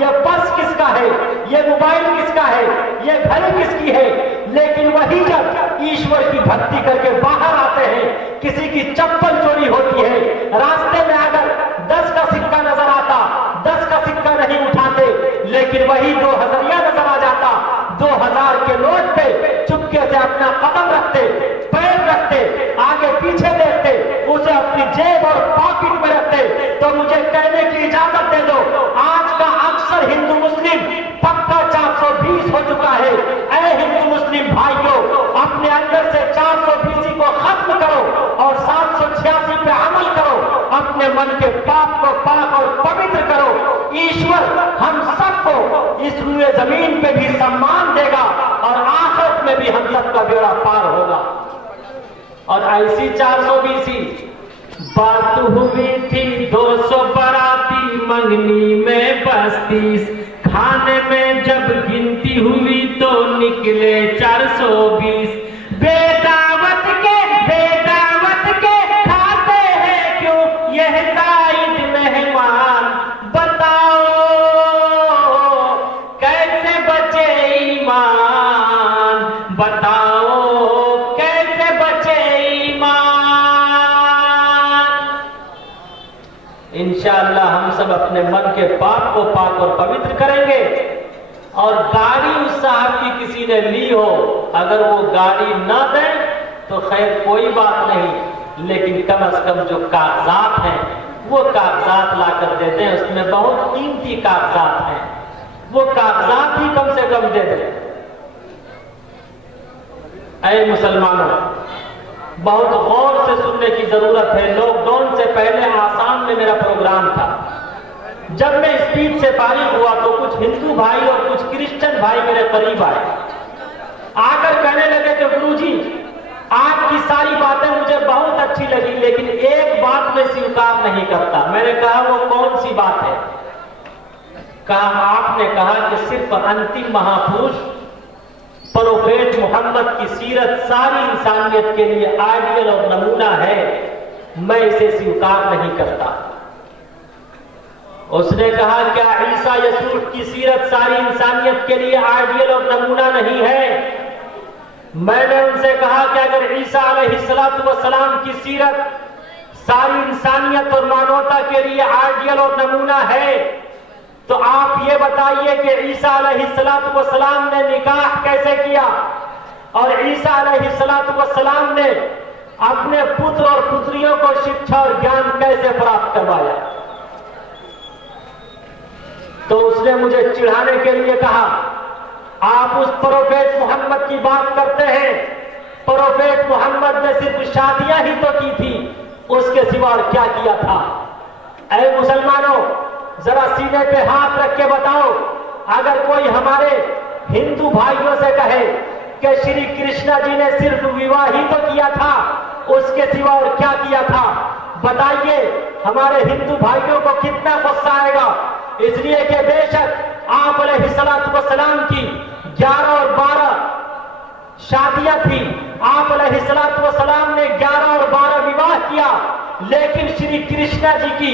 ये पर्स किसका है, ये मोबाइल किसका है, ये घड़ी किसकी है। लेकिन वही जब ईश्वर की भक्ति करके बाहर आते हैं, किसी की चप्पल चोरी होती है, रास्ते में अगर 10 का सिक्का नजर आता, 10 का सिक्का नहीं उठाते, लेकिन वही 2000 नजर आ जाता, 2000 के नोट पे चुपके से अपना कदम रखते, पैर रखते, आगे पीछे देखते, उसे अपनी जेब और पॉकेट में रखते। तो मुझे कहने की इजाजत दे दो, आज का अक्सर हिंदू मुस्लिम पक्का 420 हो चुका है। ऐ हिंदू मुस्लिम भाइयों, अपने अंदर से 420 को खत्म करो और 786 पे अमल करो। अपने मन के पाप को पाक और पवित्र करो। ईश्वर हम सबको इस रुए जमीन पे भी सम्मान देगा और आखिरत में भी हम सबका बेड़ा पार होगा। और ऐसी 420 बात हुई थी 200 बाराती मंगनी में 32, खाने में जब गिनती हुई तो निकले 420। बेदावत के खाते हैं क्यों यह जायद मेहमान, बताओ कैसे बचे ईमान, बताओ कैसे बचे ईमान। इंशाअल्लाह हम सब अपने मन के पाप को पाक और पवित्र करेंगे। और गाड़ी उस साहब की किसी ने ली हो, अगर वो गाड़ी न दे तो खैर कोई बात नहीं, लेकिन कम से कम जो कागजात हैं वो कागजात लाकर दे दें। उसमें बहुत कीमती कागजात हैं, वो कागजात ही कम से कम दे दें। ऐ मुसलमानों, बहुत गौर से सुनने की जरूरत है। लॉकडाउन से पहले आसाम में मेरा प्रोग्राम था। जब मैं स्पीच से फारिग हुआ तो कुछ हिंदू भाई और कुछ क्रिश्चियन भाई मेरे करीब आए आकर कहने लगे कि गुरुजी आपकी सारी बातें मुझे बहुत अच्छी लगी, लेकिन एक बात मैं स्वीकार नहीं करता। मैंने कहा वो कौन सी बात है? कहा आपने कहा कि सिर्फ अंतिम महापुरुष प्रोफेट मोहम्मद की सीरत सारी इंसानियत के लिए आइडियल और नमूना है, मैं इसे स्वीकार नहीं करता। उसने कहा क्या ईसा यसूफ की सीरत सारी इंसानियत के लिए आइडियल और नमूना नहीं है? मैंने उनसे कहा कि अगर ईसा अलैहिस्सलातु वस्सलाम की सीरत सारी इंसानियत और मानवता के लिए आइडियल और नमूना है, तो आप ये बताइए कि ईसा अलैहिस्सलातु वस्सलाम ने निकाह कैसे किया और ईसा अलैहिस्सलातु वस्सलाम ने अपने पुत्र और पुत्रियों को शिक्षा और ज्ञान कैसे प्राप्त करवाया? तो उसने मुझे चिढ़ाने के लिए कहा आप उस प्रोफेट मोहम्मद की बात करते हैं, प्रोफेट मोहम्मद ने सिर्फ शादियां ही तो की थी, उसके सिवा और क्या किया था? ऐ मुसलमानों, जरा सीने पे हाथ रख के बताओ, अगर कोई हमारे हिंदू भाइयों से कहे कि श्री कृष्णा जी ने सिर्फ विवाह ही तो किया था, उसके सिवा और क्या किया था? बताइए हमारे हिंदू भाइयों को कितना गुस्सा आएगा। इसलिए कि बेशक आप अलैहिस्सलातु वस्सलाम की 11 और 12 शादियां थी, आप अलैहिस्सलातु वस्सलाम ने 11 और 12 विवाह किया, लेकिन श्री कृष्णा जी की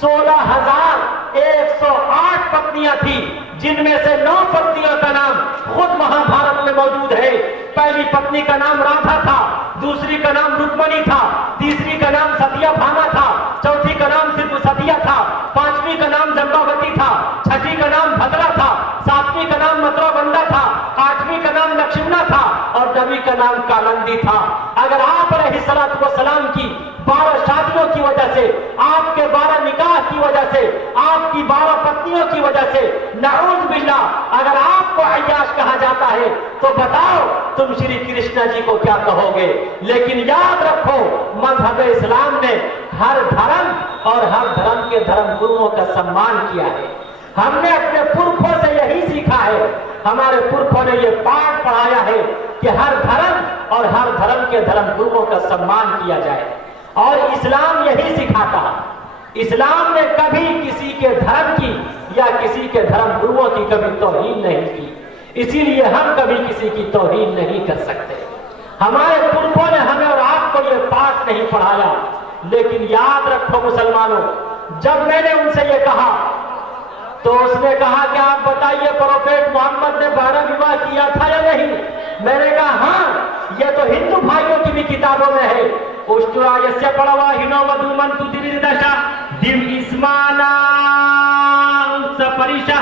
16,108 पत्नियां थी, जिनमें से 9 पत्नियों का नाम खुद महाभारत में मौजूद है। पहली पत्नी का नाम राधा था, दूसरी का नाम रुक्मणी था, तीसरी का नाम सत्यभामा था, चौथी का नाम सिर्फ सतिया था, पांचवी का नाम जंबावती था, छठी का नाम भद्रा था, सातवीं का नाम मथुराबंदा था, आठवीं का नाम लक्ष्मणा था और नवीं का नाम कालंदी था। अगर आप अलैहिस्सलातु वस्सलाम की 12 शादियों की वजह से, आपके 12 निकाह की वजह से, आपकी 12 पत्नियों की वजह से नऊज़ बिल्लाह अगर आपको अय्याश कहा जाता है, तो बताओ तुम श्री कृष्णा जी को क्या कहोगे? लेकिन याद रखो, मजहब इस्लाम ने हर धर्म और हर धर्म के धर्म गुरुओं का सम्मान किया है। हमने अपने पुरखों से यही सीखा है, हमारे पुरखों ने यह पाठ पढ़ाया है कि हर धर्म और हर धर्म के धर्म गुरुओं का सम्मान किया जाए, और इस्लाम यही सिखाता। इस्लाम ने कभी किसी के धर्म की या किसी के धर्म गुरुओं की कभी तौहीन नहीं की, इसीलिए हम कभी किसी की तौहीन नहीं कर सकते। हमारे पुरखों ने हमें और आपको ये पाठ नहीं पढ़ाया। लेकिन याद रखो मुसलमानों, जब मैंने उनसे ये कहा तो उसने कहा कि आप बताइए प्रोफेट मोहम्मद ने 12 विवाह किया था या नहीं? मैंने कहा हाँ, ये तो हिंदू भाइयों की भी किताबों में है। उष्टुरायस्य पड़वाहिनो वधूमन्तु दिविर्दशा दिव इस्माना सपरिशा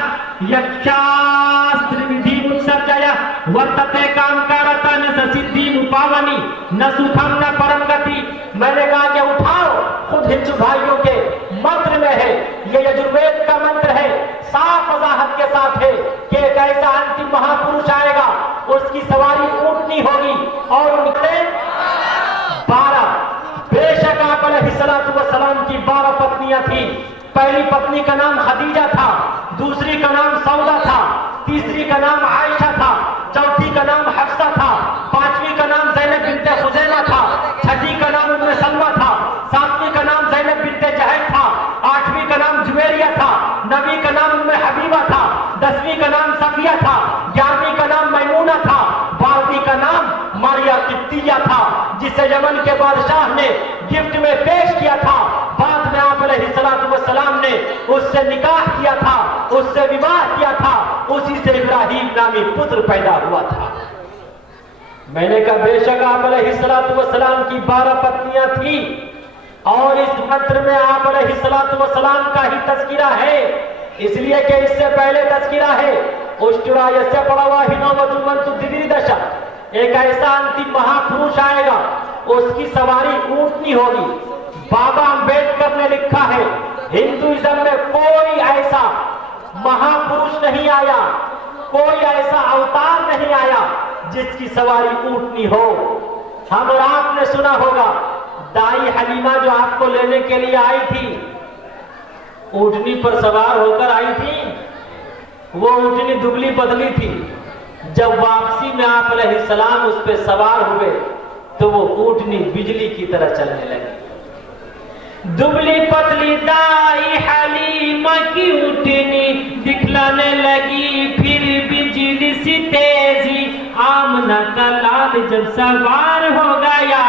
यक्षास्त्र विधि मुत्सर्जय वर्तते कामकारता न ससिद्धि मुपावनी न सुखम न परम गति। मैंने कहा कि उठाओ, खुद हिंदू भाइयों के मंत्र में है, ये यजुर्वेद का मंत्र है, साफ वजाहत के साथ है कि एक ऐसा अंतिम महापुरुष आएगा, उसकी सवारी ऊंटनी होगी और उनके 12, बेशक आप अलैहिस्सलातु वस्सलाम की 12 पत्नियां थी। पहली पत्नी का नाम खदीजा था, दूसरी का नाम सौदा था, तीसरी का नाम आयशा था, चौथी का नाम हफ्सा था, पांचवी का नाम ज़ैनब बिन्ते खुज़ैमा था, छठी का नाम उम्मे सलमा था, सातवीं का नाम ज़ैनब बिन्ते जहश था, आठवीं का नाम जुवेरिया था, नवीं का नाम उम्मे हबीबा था, 10वीं का नाम सफिया था, 11वीं का नाम मैमूना था, 12वीं का नाम मारिया किप्तिया था, जिसे यमन के बादशाह ने गिफ्ट में पेश किया था। बाद में आप अलैहिस्सलातु वस्सलाम ने उससे निकाह किया था, उससे विवाह किया था, उसी से इब्राहिम नामी पुत्र पैदा हुआ था। मैंने कहा बेशक आप अलैहिस्सलातु वस्सलाम की 12 पत्नियां थी, और इस मंत्र में आप अलैहिस्सलातु वस्सलाम का ही तज़किरा है, इसलिए कि इससे पहले तज़किरा है उष्टुरायस्य पड़वाहिनो वधूमन्तु दिविर्दशा, एक ऐसा अंतिम महापुरुष आएगा, उसकी सवारी ऊंटनी होगी। बाबा अम्बेडकर ने लिखा है, हिंदुइज्म में कोई ऐसा महापुरुष नहीं आया, कोई ऐसा अवतार नहीं आया जिसकी सवारी ऊंटनी हो। हम और आपने सुना होगा, दाई हलीमा जो आपको लेने के लिए आई थी, ऊंटनी पर सवार होकर आई थी। वो ऊंटनी दुबली पतली थी, जब वापसी में आप अलैहिस्सलाम उस पे सवार हुए तो वो ऊँटनी बिजली की तरह चलने लगी। दुबली पतली दाई हलीमा की ऊँटनी दिखलाने लगी फिर बिजली सी तेजी। आमना का लाल जब सवार हो गया,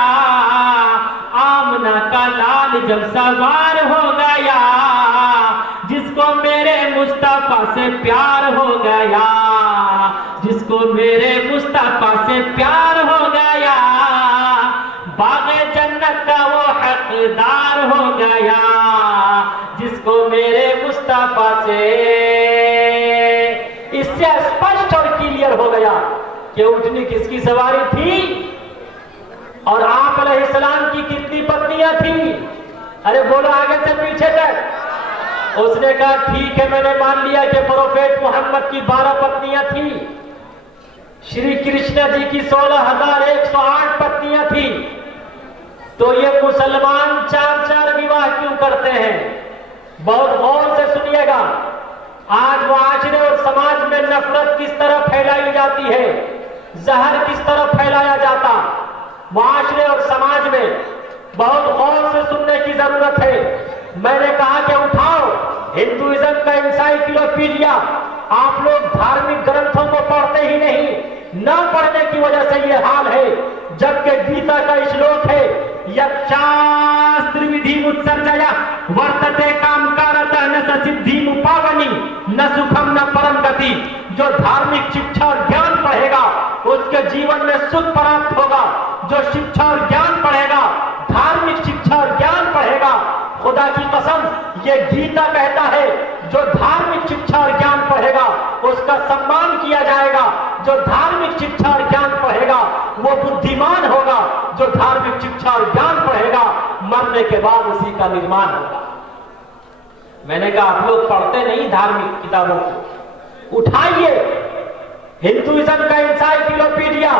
आमना का लाल जब सवार हो गया, जिसको मेरे मुस्तफा से प्यार हो गया, जिसको मेरे मुस्तफा से प्यार हो गया, बाग़े जन्नत का वो हकदार हो गया, जिसको मेरे मुस्तफा से। इससे स्पष्ट और क्लियर हो गया कि ऊँटनी किसकी सवारी थी और आप अलैहिस्सलाम की कितनी पत्नियां थी। अरे बोलो आगे से पीछे तक। उसने कहा ठीक है, मैंने मान लिया कि प्रोफेट मोहम्मद की 12 पत्नियां थी, श्री कृष्ण जी की 16,108 पत्नियां थी, तो ये मुसलमान 4-4 विवाह क्यों करते हैं? बहुत गौर से सुनिएगा। आज मुआशरे और समाज में नफरत किस तरह फैलाई जाती है, जहर किस तरह फैलाया जाता, मुआशरे और समाज में बहुत गौर से सुनने की जरूरत है। मैंने कहा कि उठाओ हिंदुइज्म का एनसाइक्लोपीडिया। आप लोग धार्मिक ग्रंथों को पढ़ते ही नहीं, न पढ़ने की वजह से ये हाल है। जबकि गीता का श्लोक है, यक्षास्त्र विधि उत्सर्जया वर्तते काम कारत न सिद्धि मुपावनी न सुखम न परम गति। जो धार्मिक शिक्षा और ज्ञान पढ़ेगा उसके जीवन में सुख प्राप्त होगा। जो शिक्षा और ज्ञान पढ़ेगा, धार्मिक शिक्षा और ज्ञान पढ़ेगा, खुदा की कसम ये गीता कहता है जो धार्मिक शिक्षा और ज्ञान पढ़ेगा उसका सम्मान किया जाएगा। जो धार्मिक शिक्षा और ज्ञान पढ़ेगा वो बुद्धिमान होगा। जो धार्मिक शिक्षा और ज्ञान पढ़ेगा मरने के बाद उसी का निर्माण होगा। मैंने कहा आप लोग पढ़ते नहीं धार्मिक किताबों को, उठाइए हिंदुइज्म का एनसाइक्लोपीडिया,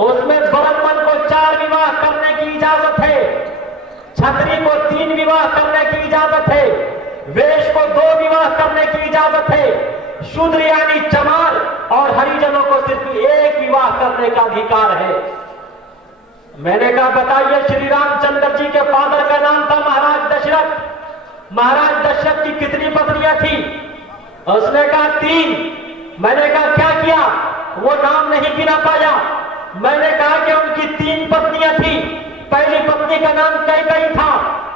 उसमें ब्राह्मण को 4 विवाह करने की इजाजत है, क्षत्रिय को 3 विवाह करने की इजाजत है, वैश्य को 2 विवाह करने की इजाजत है, शूद्र यानी चमार और हरिजनों को सिर्फ 1 विवाह करने का अधिकार है। मैंने कहा बताइए श्री रामचंद्र जी के फादर का नाम था महाराज दशरथ। महाराज दशरथ की कितनी पत्नियां थी? उसने कहा 3। मैंने कहा क्या किया? वो नाम नहीं गिना पाया। मैंने कहा कि उनकी 3 पत्नियां थी। पहली पत्नी का नाम कैकेयी था,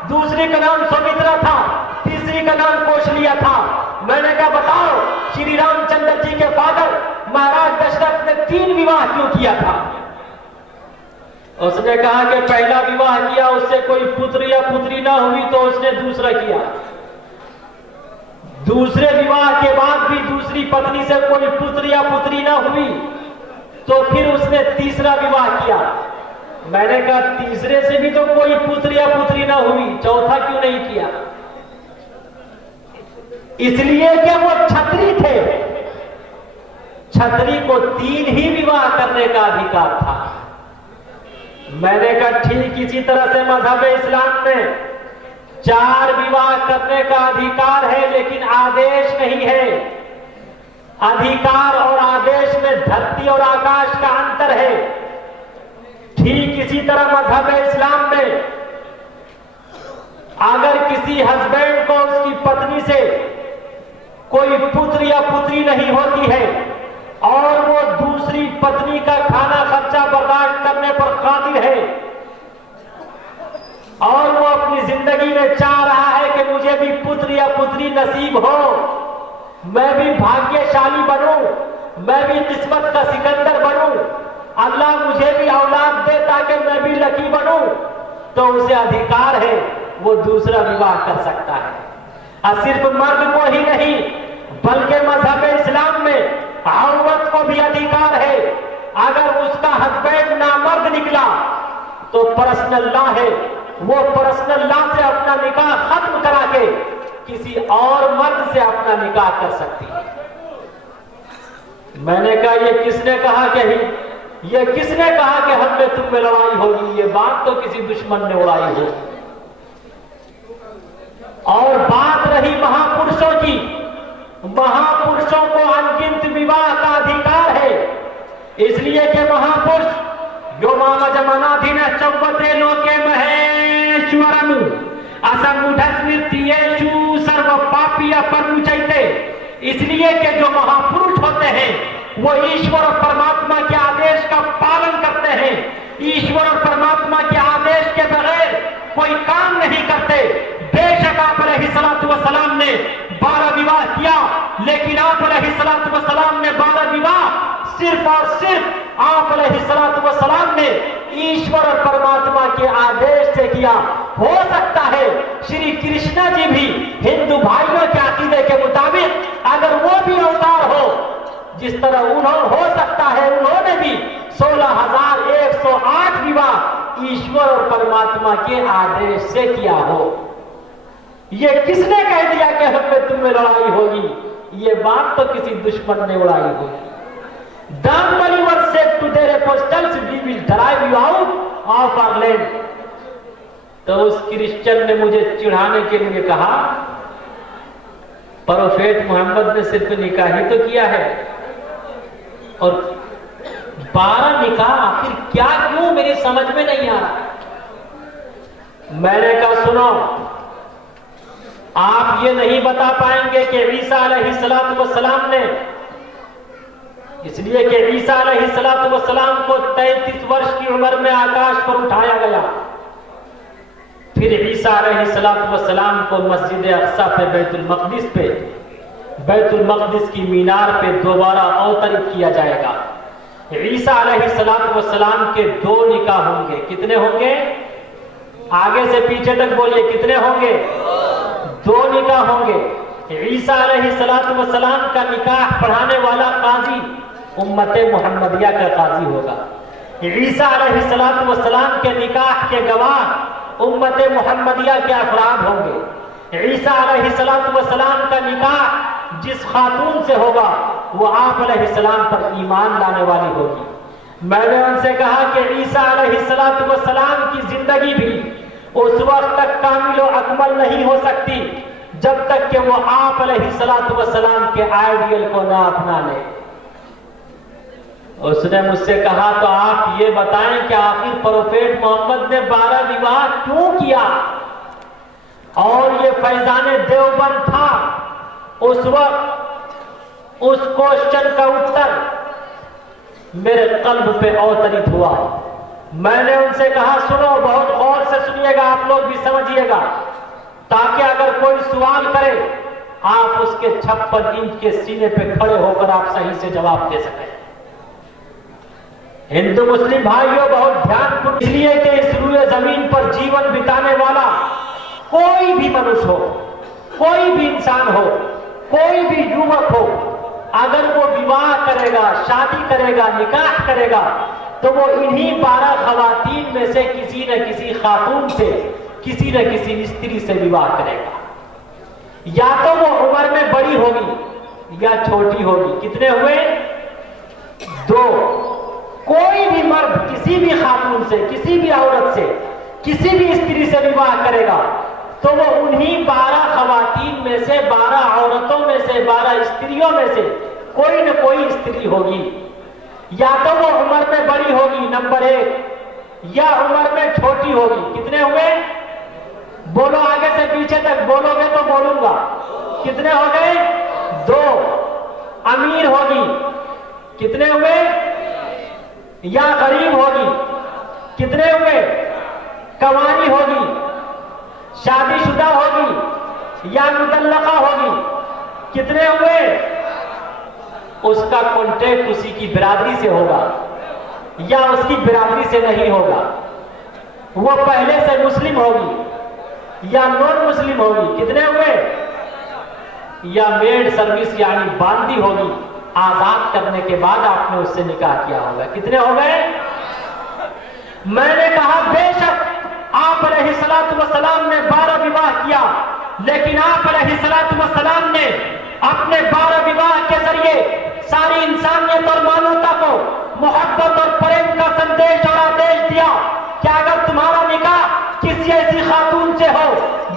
दूसरी का नाम सुमित्रा था, तीसरी का नाम कौशल्या था। मैंने कहा बताओ श्री रामचंद्र जी के फादर महाराज दशरथ ने 3 विवाह क्यों किया था? उसने कहा कि पहला विवाह किया, उससे कोई पुत्र या पुत्री ना हुई तो उसने दूसरा किया। दूसरे विवाह के बाद भी दूसरी पत्नी से कोई पुत्र या पुत्री ना हुई तो फिर उसने तीसरा विवाह किया। मैंने कहा तीसरे से भी तो कोई पुत्र या पुत्री ना हुई, चौथा क्यों नहीं किया? इसलिए कि वो क्षत्रिय थे। क्षत्रिय को 3 ही विवाह करने का अधिकार था। मैंने कहा ठीक इसी तरह से मजहब इस्लाम में 4 विवाह करने का अधिकार है लेकिन आदेश नहीं है। अधिकार और आदेश में धरती और आकाश का अंतर है। ठीक इसी तरह मजहब इस्लाम में अगर किसी हस्बैंड को उसकी पत्नी से कोई पुत्र या पुत्री नहीं होती है और वो दूसरी पत्नी का खाना खर्चा बर्दाश्त करने पर कादिर है और वो अपनी जिंदगी में चाह रहा है कि मुझे भी पुत्र या पुत्री नसीब हो, मैं भी भाग्यशाली बनूं, मैं भी किस्मत का सिकंदर बनूं, अल्लाह मुझे भी औलाद दे ताकि मैं भी लकी बनूं, तो उसे अधिकार है वो दूसरा विवाह कर सकता है। और सिर्फ मर्द को ही नहीं बल्कि मजहब इस्लाम में औरत को भी अधिकार है। अगर उसका हस्बैंड नामर्द निकला तो पर्सनल लॉ है, वो पर्सनल लॉ से अपना निकाह खत्म करा के किसी और मर्द से अपना निकाह कर सकती है। मैंने कहा ये किसने कहा कि हम में तुम में लड़ाई होगी? ये बात तो किसी दुश्मन ने उड़ाई हो। और बात रही महापुरुषों की, महापुरुषों को अनगिनत विवाह का अधिकार है। इसलिए कि महापुरुष यो मामजमनाधीन चौवते लोके महेश्वरनु असमुढ़ स्मृतियेषु सर्व पापी अपनुचैते। इसलिए कि जो महापुरुष होते हैं वो ईश्वर और परमात्मा के आदेश का पालन करते हैं, ईश्वर और परमात्मा के आदेश के बगैर कोई काम नहीं करते। बेशक आप अलैहिस्सलातु वस्सलाम ने 12 विवाह किया, लेकिन आप अलैहिस्सलातु वस्सलाम ने 12 विवाह सिर्फ और सिर्फ आप अलैहिस्सलातु वस्सलाम ने ईश्वर और परमात्मा के आदेश से किया। हो सकता है श्री कृष्ण जी भी हिंदू भाइयों के अकीदे के मुताबिक अगर वो भी अवतार हो, जिस तरह उन्होंने हो सकता है उन्होंने भी 16,108 विवाह ईश्वर और परमात्मा के आदेश से किया हो। ये किसने कह दिया कि हम में तुम में लड़ाई होगी? ये बात तो किसी दुश्मन ने उड़ाई होगी। The believer said to their apostles, "We will drive you out of our land." तो उस क्रिश्चियन ने मुझे चिढ़ाने के लिए कहा, प्रोफेट मोहम्मद ने सिर्फ निकाह ही तो किया है, और 12 निकाह आखिर क्या क्यों मेरी समझ में नहीं आ रहा। मैंने कहा सुनो, आप ये नहीं बता पाएंगे कि ईसा अलैहिस्सलातु वस्सलाम ने, इसलिए कि ईसा अलैहिस्सलातु वस्सलाम को 33 वर्ष की उम्र में आकाश पर उठाया गया। फिर ईसा अलैहिस्सलातु वस्सलाम को मस्जिद अक्सा पे बैतुल मक़दिस की मीनार पे दोबारा अवतरित किया जाएगा। ईसा अलैहिस्सलातु वस्सलाम के 2 निकाह होंगे। कितने होंगे? आगे से पीछे तक बोलिए, कितने होंगे? 2 निकाह होंगे। ईसा अलैहिस्सलातु वस्सलाम का निकाह पढ़ाने वाला काजी उम्मते मुहम्मदिया का काजी होगा। ईसा अलैहिस्सलातु वस्सलाम के निकाह के गवाह उम्मते मुहम्मदिया के अफराद होंगे। ईसा अलैहिस्सलातु वस्सलाम का निकाह जिस खातून से होगा वो आप अलैहिस्सलाम पर ईमान लाने वाली होगी। मैंने उनसे कहा कि ईसा अलैहिस्सलातु वस्सलाम की जिंदगी भी उस वक्त तक कामिल और अकमल नहीं हो सकती जब तक कि वो आप अलैहिस्सलातु वस्सलाम के आइडियल को ना अपना ले। उसने मुझसे कहा तो आप ये बताएं कि आखिर प्रोफेट मोहम्मद ने 12 विवाह क्यों किया? और ये फैजाने देवबंद था उस वक्त। उस क्वेश्चन का उत्तर मेरे कल्ब पे अवतरित हुआ। मैंने उनसे कहा सुनो, बहुत गौर से सुनिएगा, आप लोग भी समझिएगा, ताकि अगर कोई सवाल करे आप उसके 56 इंच के सीने पे खड़े होकर आप सही से जवाब दे सकें। हिंदू मुस्लिम भाइयों बहुत ध्यान, इसलिए कि इस रूए जमीन पर जीवन बिताने वाला कोई भी मनुष्य हो, कोई भी इंसान हो, कोई भी युवक हो, अगर वो विवाह करेगा, शादी करेगा, निकाह करेगा, तो वो इन्हीं 12 खवातीन में से किसी न किसी खातून से, किसी न किसी स्त्री से विवाह करेगा। या तो वो उम्र में बड़ी होगी या छोटी होगी। कितने हुए? 2। कोई भी मर्द किसी भी खातून से, किसी भी औरत से, किसी भी स्त्री से विवाह करेगा तो वो उन्हीं 12 खवातीन में से, 12 औरतों में से, 12 स्त्रियों में से कोई न कोई स्त्री होगी। या तो वो उम्र में बड़ी होगी, नंबर 1, या उम्र में छोटी होगी। कितने हुए? बोलो, आगे से पीछे तक बोलोगे तो बोलूंगा। कितने हो गए? 2। अमीर होगी। कितने हुए? या गरीब होगी। कितने हुए? कवानी होगी, शादीशुदा होगी या मुतल्लका होगी। कितने हुए? उसका कॉन्टेक्ट उसी की बिरादरी से होगा या उसकी बिरादरी से नहीं होगा। वो पहले से मुस्लिम होगी या नॉन मुस्लिम होगी। कितने हुए? या मेड सर्विस यानी बांदी होगी, आजाद करने के बाद आपने उससे निकाह किया होगा। कितने हो गए? मैंने कहा बेशक आप अलैहिस्सलातु वस्सलाम ने 12 विवाह किया, लेकिन आप अलैहिस्सलातु वस्सलाम ने अपने 12 विवाह के जरिए सारी इंसानियत और मानवता को मोहब्बत और प्रेम का संदेश और आदेश दिया कि अगर तुम्हारा निकाह किसी ऐसी खातून से हो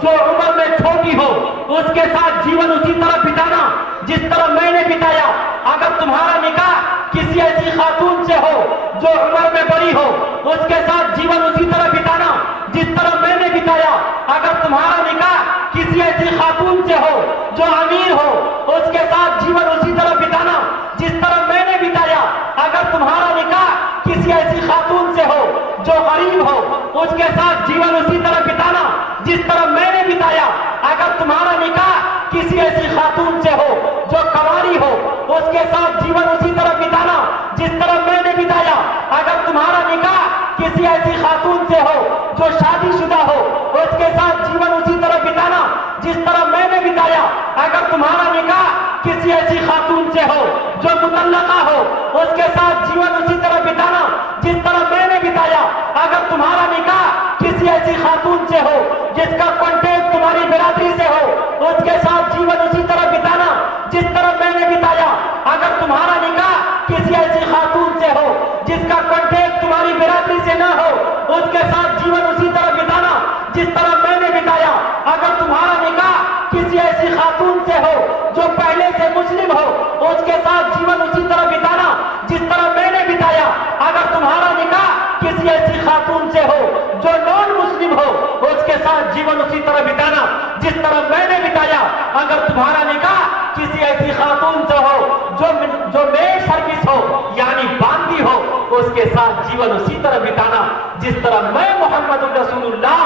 जो उम्र में छोटी हो, उसके साथ जीवन उसी तरह बिताना जिस तरह मैंने बिताया। अगर तुम्हारा निकाह किसी ऐसी खातून से हो जो उम्र में बड़ी हो, उसके साथ जीवन उसी तरह बिताना जिस तरह मैंने बिताया। अगर तुम्हारा निकाह किसी ऐसी खातून से हो जो अमीर हो, उसके साथ जीवन उसी तरह बिताना जिस तरह मैंने बिताया। अगर तुम्हारा निकाह किसी ऐसी खातून से हो जो गरीब हो, उसके साथ जीवन उसी तरह बिताना जिस तरह मैंने बिताया। अगर तुम्हारा निकाह किसी ऐसी खातून से हो जो कवारी हो, उसके साथ जीवन उसी तरह बिताना जिस तरह मैंने बिताया। अगर तुम्हारा निकाह किसी ऐसी खातून से हो जो शादीशुदा हो, उसके साथ जीवन उसी तरह बिताना जिस तरह मैंने बिताया। अगर तुम्हारा निकाह किसी ऐसी खातून से हो जो मुतल्लका हो, उसके साथ जीवन उसी तरह बिताना जिस तरह मैंने बिताया। अगर तुम्हारा निकाह किसी ऐसी खातून से हो जिसका कॉन्टेक्ट तुम्हारी बिरादरी से हो, उसके साथ जीवन उसी तरह बिताना जिस तरह मैंने बिताया। अगर तुम्हारा निकाह किसी ऐसी खातून से हो जिसका कॉन्टेक्ट तुम्हारी बिरादरी से ना हो, उसके साथ जीवन उसी तरह बिताना जिस तरह मैंने बिताया। अगर तुम्हारा निकाह किसी ऐसी खातून से हो जो पहले से मुस्लिम हो, उसके साथ जीवन उसी तरह बिताना जिस तरह मैंने बिताया। अगर तुम्हारा निकाह किसी ऐसी खातून से हो जो नॉन मुस्लिम हो, उसके साथ जीवन उसी तरह बिताना जिस तरह मैंने बिताया। अगर तुम्हारा निकाह किसी ऐसी खातून से हो जो मेड सर्विस हो यानी बांदी हो, उसके साथ जीवन उसी तरह बिताना जिस तरह मैं मोहम्मद रसूलुल्लाह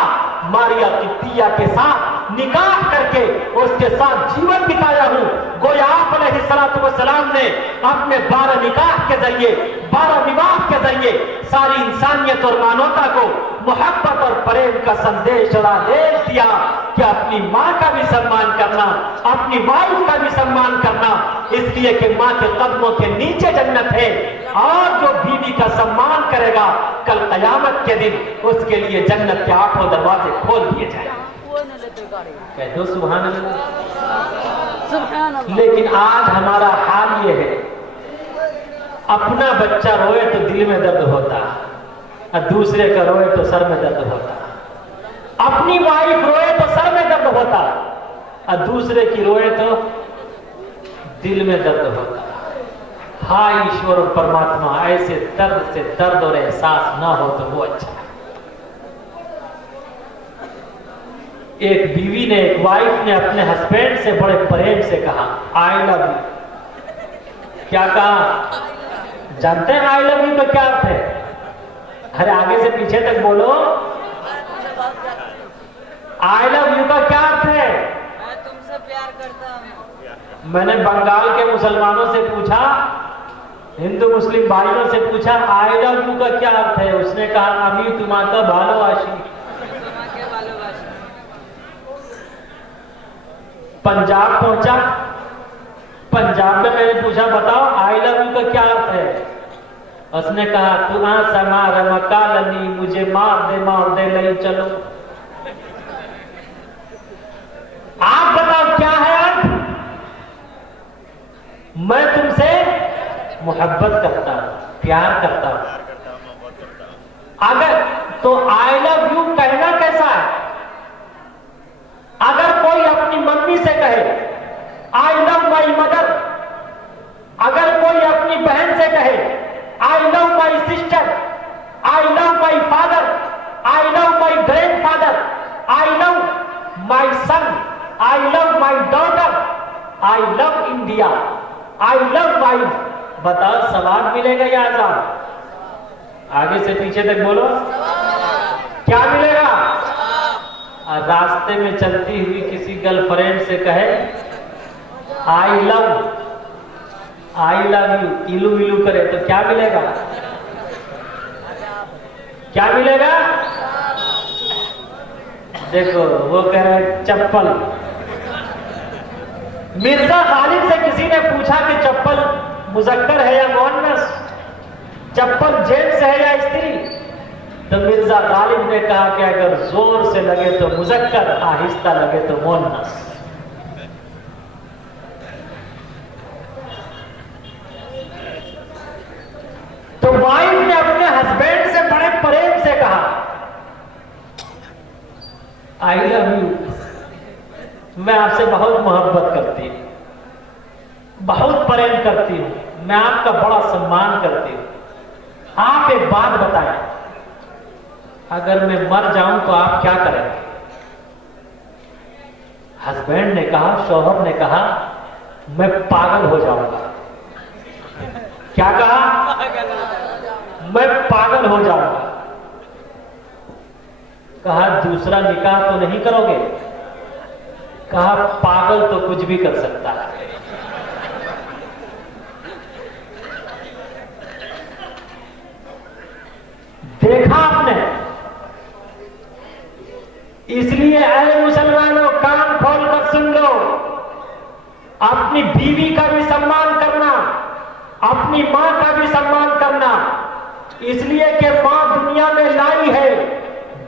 मारिया कित्तिया के साथ निकाह करके उसके साथ जीवन बिताया हूं। गोया आप अलैहिस्सलातु वस्सलाम ने अपने 12 निकाह के जरिए, 12 विवाह के जरिए सारी इंसानियत और मानवता को मोहब्बत और प्रेम का संदेश और आदेश दिया कि अपनी माँ का भी सम्मान करना, अपनी वाइफ का भी सम्मान करना, इसलिए कि माँ के कदमों के नीचे जन्नत है। और जो बीवी का सम्मान करेगा कल कयामत के दिन उसके लिए जन्नत के 8 दरवाजे खोल दिए जाएंगे। कह दो सुभान अल्लाह। लेकिन आज हमारा हाल ये है, अपना बच्चा रोए तो दिल में दर्द होता, और दूसरे का रोए तो सर में दर्द होता। अपनी वाइफ रोए तो सर में दर्द होता, और दूसरे की रोए तो दिल में दर्द होता। हाय ईश्वर और परमात्मा, ऐसे दर्द से दर्द और एहसास ना हो तो वो अच्छा है। एक बीवी ने, एक वाइफ ने अपने हस्बैंड से बड़े प्रेम से कहा आई लव यू। क्या कहा जानते हैं आई लव यू का क्या अर्थ है? अरे आगे से पीछे तक बोलो। आई लव यू का क्या अर्थ है? मैं तुमसे प्यार करता हूं। मैंने बंगाल के मुसलमानों से पूछा, हिंदू मुस्लिम भाइयों से पूछा आई लव यू का क्या अर्थ है? उसने कहा अभी तुम्हारा भालोबाशी। पंजाब पहुंचा, पंजाब में मैंने पूछा बताओ आई लव यू का क्या अर्थ है? उसने कहा तू आ समा रमकालनी, मुझे मार दे लई चलो। आप बताओ क्या है अर्थ? मैं तुमसे मोहब्बत करता हूं, प्यार करता हूं। अगर तो आई लव यू कहना कैसा है? अगर कोई अपनी मम्मी से कहे आई लव माई मदर, अगर कोई अपनी बहन से कहे I love my sister, I love my father, I love my grandfather, I love my son, I love my daughter, I love India, I love wife, बताओ सवाल मिलेगा या आजाद? आगे से पीछे तक बोलो क्या मिलेगा? रास्ते में चलती हुई किसी गर्लफ्रेंड से कहे आई लव यू, इलू इलू करे तो क्या मिलेगा? क्या मिलेगा? देखो वो कह रहे चप्पल। मिर्जा गालिब से किसी ने पूछा कि चप्पल मुजक्कर है या मुअन्नस, चप्पल जेंट्स है या स्त्री? तो मिर्जा गालिब ने कहा कि अगर जोर से लगे तो मुजक्कर, आहिस्ता लगे तो मुअन्नस। तो वाइफ ने अपने हस्बैंड से बड़े प्रेम से कहा आई लव यू। मैं आपसे बहुत मोहब्बत करती हूँ, बहुत प्रेम करती हूँ, मैं आपका बड़ा सम्मान करती हूँ। आप एक बात बताएं, अगर मैं मर जाऊं तो आप क्या करेंगे? हस्बैंड ने कहा, शौहर ने कहा, मैं पागल हो जाऊंगा। क्या कहा? मैं पागल हो जाऊंगा। कहा दूसरा निकाह तो नहीं करोगे? कहा पागल तो कुछ भी कर सकता है। देखा आपने? इसलिए ऐ मुसलमानों, कान खोलकर सुन लो, अपनी बीवी का भी सम्मान करना, अपनी मां का भी सम्मान करना, इसलिए कि मां दुनिया में लाई है,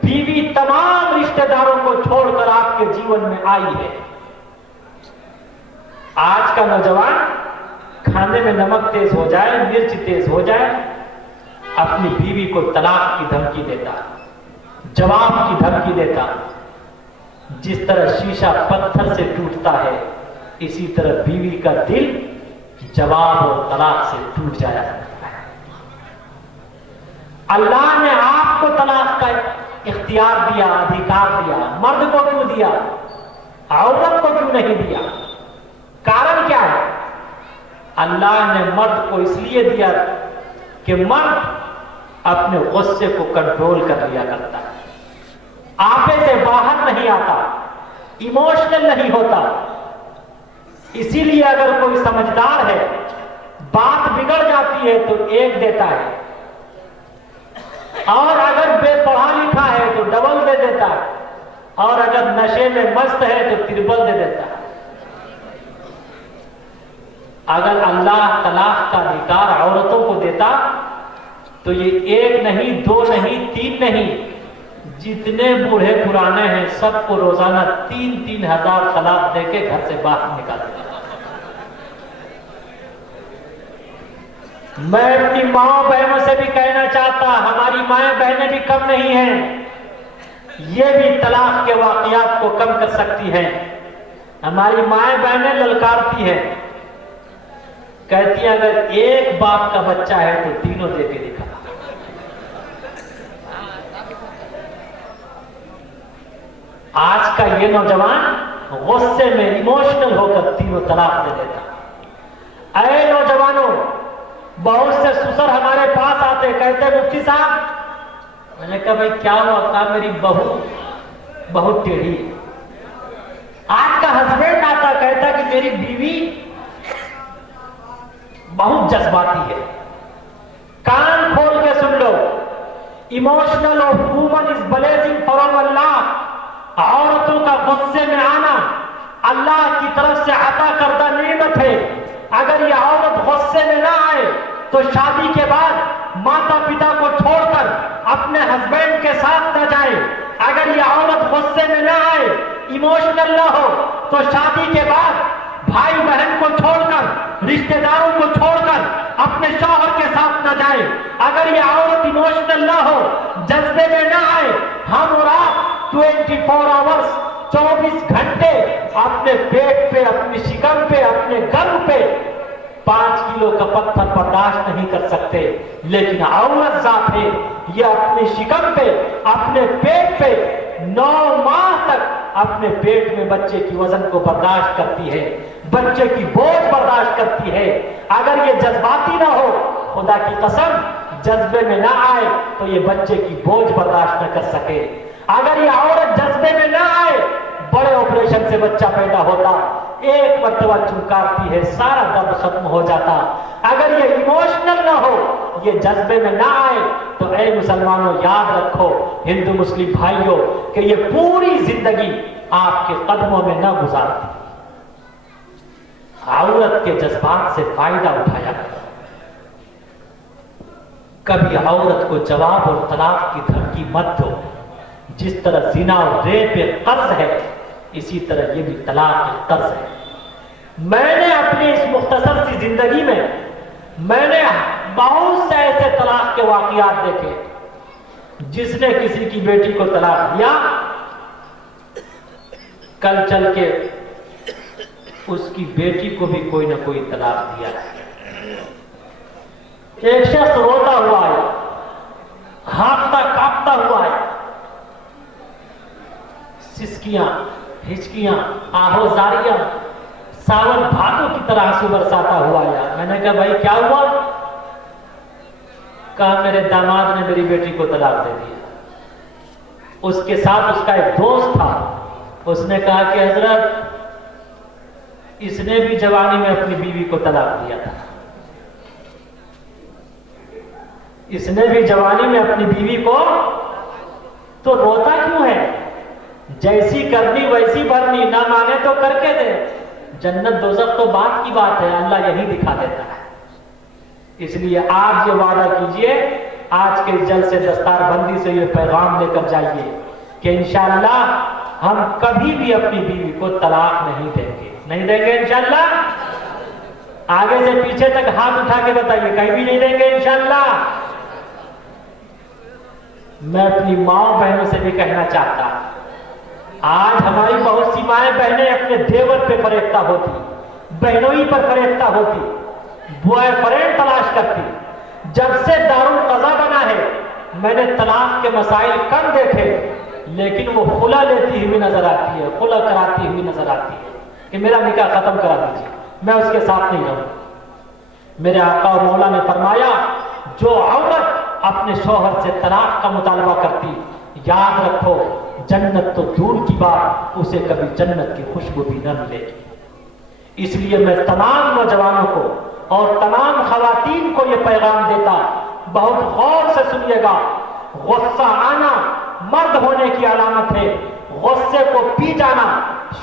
बीवी तमाम रिश्तेदारों को छोड़कर आपके जीवन में आई है। आज का नौजवान खाने में नमक तेज हो जाए, मिर्च तेज हो जाए, अपनी बीवी को तलाक की धमकी देता, जवाब की धमकी देता। जिस तरह शीशा पत्थर से टूटता है, इसी तरह बीवी का दिल जवाब और तलाक से टूट जाया करता है। अल्लाह ने आपको तलाक का इख्तियार दिया, अधिकार दिया, मर्द को क्यों दिया, औरत को क्यों नहीं दिया? कारण क्या है? अल्लाह ने मर्द को इसलिए दिया कि मर्द अपने गुस्से को कंट्रोल कर लिया करता है, आपे से बाहर नहीं आता, इमोशनल नहीं होता। इसीलिए अगर कोई समझदार है, बात बिगड़ जाती है तो एक देता है, और अगर बेपढ़ा लिखा है तो डबल दे देता है, और अगर नशे में मस्त है तो ट्रिपल दे देता है। अगर अल्लाह तलाक का अधिकार औरतों को देता तो ये एक नहीं, दो नहीं, तीन नहीं, जितने बूढ़े पुराने हैं सबको रोजाना 3-3 हजार तलाक देके घर से बाहर निकाल देता। मैं अपनी माँ बहनों से भी कहना चाहता, हमारी माएं बहनें भी कम नहीं हैं, ये भी तलाक के वाकयात को कम कर सकती हैं। हमारी माएं बहनें ललकारती हैं, कहती है अगर एक बाप का बच्चा है तो तीनों दे के दिखा। आज का ये नौजवान गुस्से में इमोशनल होकर तीनों तलाक दे देता। अरे नौजवानों, बहुत से ससुर हमारे पास आते, कहते मुफ्ती साहब, मैंने कहा भाई क्या हुआ? कहा मेरी बहू बहुत टेढ़ी है। आज का हस्बैंड आता, कहता कि मेरी बीवी बहुत जज्बाती है। कान खोल के सुन लो, emotional of woman is blessing from Allah. औरतों का गुस्से में आना अल्लाह की तरफ से अता करदा नेमत है। अगर ये औरत गुस्से में ना आए तो शादी के बाद माता पिता को छोड़कर अपने हस्बैंड के साथ न जाए। अगर ये औरत गुस्से में ना आए, इमोशनल ना हो, तो शादी के बाद भाई बहन को छोड़कर, रिश्तेदारों को छोड़कर अपने शौहर के साथ न जाए। अगर ये औरत इमोशनल ना हो, जज्बे में ना आए, हम और आप 24 आवर्स 24 घंटे अपने पेट पे, अपनी शिकम पे, अपने गर्भ पे 5 किलो का पत्थर बर्दाश्त नहीं कर सकते। लेकिन औरत जात है, ये अपनी शिकम पे, अपने पेट पे 9 माह तक अपने पेट में बच्चे की वजन को बर्दाश्त करती है, बच्चे की बोझ बर्दाश्त करती है। अगर ये जज्बाती ना हो, खुदा की कसम जज्बे में ना आए तो ये बच्चे की बोझ बर्दाश्त न कर सके। अगर ये औरत जज्बे में ना आए, बड़े ऑपरेशन से बच्चा पैदा होता, एक मरतबा चुमकारती है, सारा दर्द खत्म हो जाता। अगर ये इमोशनल ना हो, ये जज्बे में ना आए, तो ऐ मुसलमानों याद रखो, हिंदू मुस्लिम भाइयों, कि ये पूरी जिंदगी आपके कदमों में न गुजारती। औरत के जज्बात से फायदा उठाया करो। कभी औरत को जवाब और तलाक की धमकी मत दो। जिस तरह जिना और रेप एक कर्ज है, इसी तरह ये भी तलाक एक कर्ज है। मैंने अपनी इस मुख्तसर सी जिंदगी में मैंने बहुत से ऐसे तलाक के वाकयात देखे। जिसने किसी की बेटी को तलाक दिया, कल चल के उसकी बेटी को भी कोई ना कोई तलाक दिया। एक शख्स रोता हुआ है, हाँफता कांपता हुआ है, सिसकियां, हिचकियां, आहोजारियां सावन भादों की तरह आंसू बरसाता हुआ आया। मैंने कहा भाई क्या हुआ? कहा मेरे दामाद ने मेरी बेटी को तलाक दे दिया। उसके साथ उसका एक दोस्त था, उसने कहा कि हजरत इसने भी जवानी में अपनी बीवी को तलाक दिया था, इसने भी जवानी में अपनी बीवी को, तो रोता क्यों है? जैसी करनी वैसी भरनी, ना माने तो करके दे। जन्नत दोज़ख तो बात की बात है, अल्लाह यही दिखा देता है। इसलिए आज ये वादा कीजिए, आज के जलसे दस्तारबंदी से ये पैगाम लेकर जाइए कि इंशाअल्लाह हम कभी भी अपनी बीवी को तलाक नहीं देंगे, नहीं देंगे इंशाअल्लाह। आगे से पीछे तक हाथ उठा के बताइए, कहीं भी नहीं देंगे इंशाअल्लाह। मैं अपनी माँ बहनों से भी कहना चाहता, आज हमारी बहुत सी माएँ बहनें अपने देवर पे फरेख्ता होती, बहनोई पर फरेख्ता होती, बॉयफ्रेंड तलाश करती। जब से दारुल कज़ा बना है मैंने तलाक के मसाइल कम देखे, लेकिन वो खुला लेती हुई नजर आती है, खुला कराती हुई नजर आती है कि मेरा निकाह खत्म करा दीजिए, मैं उसके साथ नहीं रहूं। मेरे आका और मौला ने फरमाया, जो औरत अपने शौहर से तलाक का मुतालबा करती, याद रखो जन्नत तो दूर की बात, उसे कभी जन्नत की खुशबू भी न मिलेगी। इसलिए मैं तमाम नौजवानों को और तमाम खवातीन को यह पैगाम देता, बहुत गौर से सुनिएगा। गुस्सा आना मर्द होने की अलामत है, गुस्से को पी जाना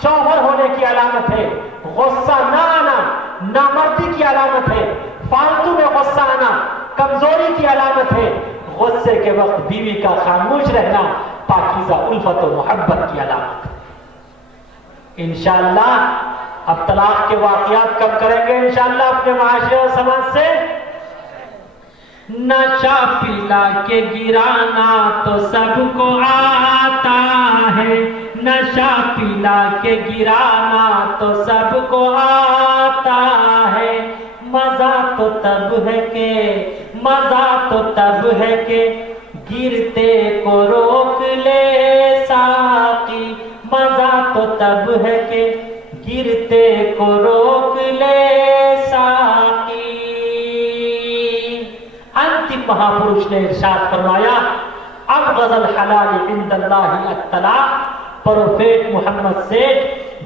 शौहर होने की अलामत है। गुस्सा ना आना नामर्दी की अलामत है, फालतू में गुस्सा आना कमजोरी की अलामत है। गुस्से के वक्त बीवी का खामोश रहना पाकीज़ा उल्फत और मोहब्बत की अलामत है। इंशाअल्लाह अब तलाक के वाक़यात कब करेंगे इंशाअल्लाह अपने माशरे और समाज से। नशा पिला के गिराना तो सबको आता है, नशा पिला के गिराना तो सबको आता है। मजा तो तब है के, मजा तो तब है के गिरते को रोक ले साकी, मजा तो तब है के गिरते को रोक ले साकी। अंतिम महापुरुष ने इरशाद फरमाया, अब गजल हलाल इंदल्लाहि अत्तलाक। प्रोफेट मोहम्मद से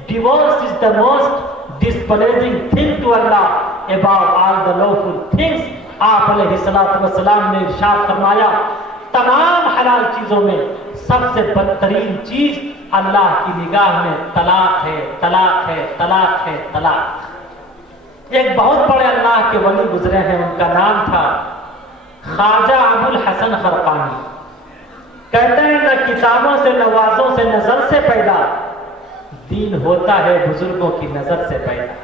divorce is the most displeasing thing to Allah above all the lawful things। आप अलैहिस्सलातु वस्सलाम ने इरशाद फरमाया, तमाम हलाल चीजों में सबसे बदतरीन चीज अल्लाह की निगाह में तलाक है, तलाक है, तलाक है, तलाक। एक बहुत बड़े अल्लाह के वली गुजरे हैं, उनका नाम था ख्वाजा अबुल हसन खरकानी। कहते हैं न किताबों से, नवाजों से, नजर से पैदा, दीन होता है बुजुर्गों की नजर से पैदा।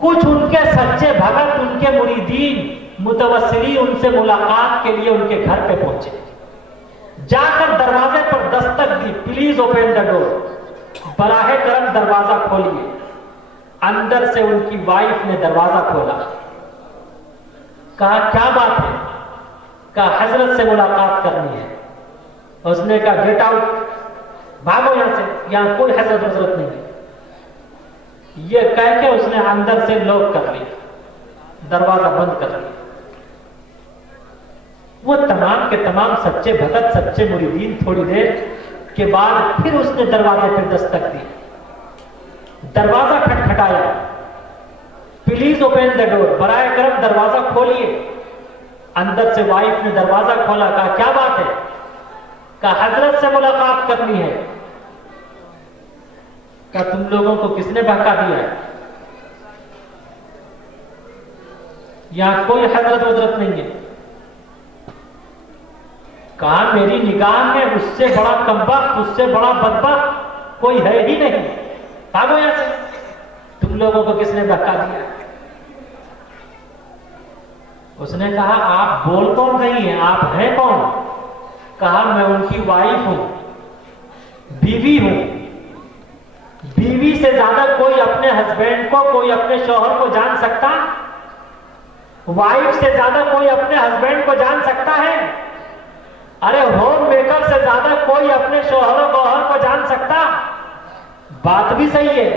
कुछ उनके सच्चे भगत, उनके मुरीदीन मुतवस्सिली उनसे मुलाकात के लिए उनके घर पे पहुंचे, जाकर दरवाजे पर दस्तक दी, प्लीज ओपन द डोर, बराहे करम दरवाजा खोलिए। अंदर से उनकी वाइफ ने दरवाजा खोला, कहा क्या बात है? कहा हजरत से मुलाकात करनी है। उसने कहा गेट आउट, भागो यहां से, यहां कोई हजरत हजरत नहीं है। ये कह के उसने अंदर से लॉक कर लिया, दरवाजा बंद कर लिया। वो तमाम के तमाम सच्चे भगत, सच्चे मुरीदीन थोड़ी देर के बाद फिर उसने दरवाजे पर दस्तक दी, दरवाजा खटखटाया, प्लीज ओपन द डोर, बराए करम दरवाजा खोलिए। अंदर से वाइफ ने दरवाजा खोला, कहा क्या बात है? कहा हजरत से मुलाकात करनी है। कहा तुम लोगों को किसने बहका दिया है? यहां कोई हजरत वजरत नहीं है। कहा मेरी निगाह में उससे बड़ा कमबख्त, उससे बड़ा बदबख्त कोई है ही नहीं, भागो यहां से। तुम लोगों को किसने बहका दिया? उसने कहा आप बोल कौन रही हैं, आप हैं कौन? कहा मैं उनकी वाइफ हूं, बीवी हूं, बीवी से ज्यादा कोई अपने हस्बैंड को, कोई अपने शौहर को जान सकता? वाइफ से ज्यादा कोई अपने हस्बैंड को जान सकता है? अरे होम मेकर से ज्यादा कोई अपने शौहर गौहर को जान सकता? बात भी सही है।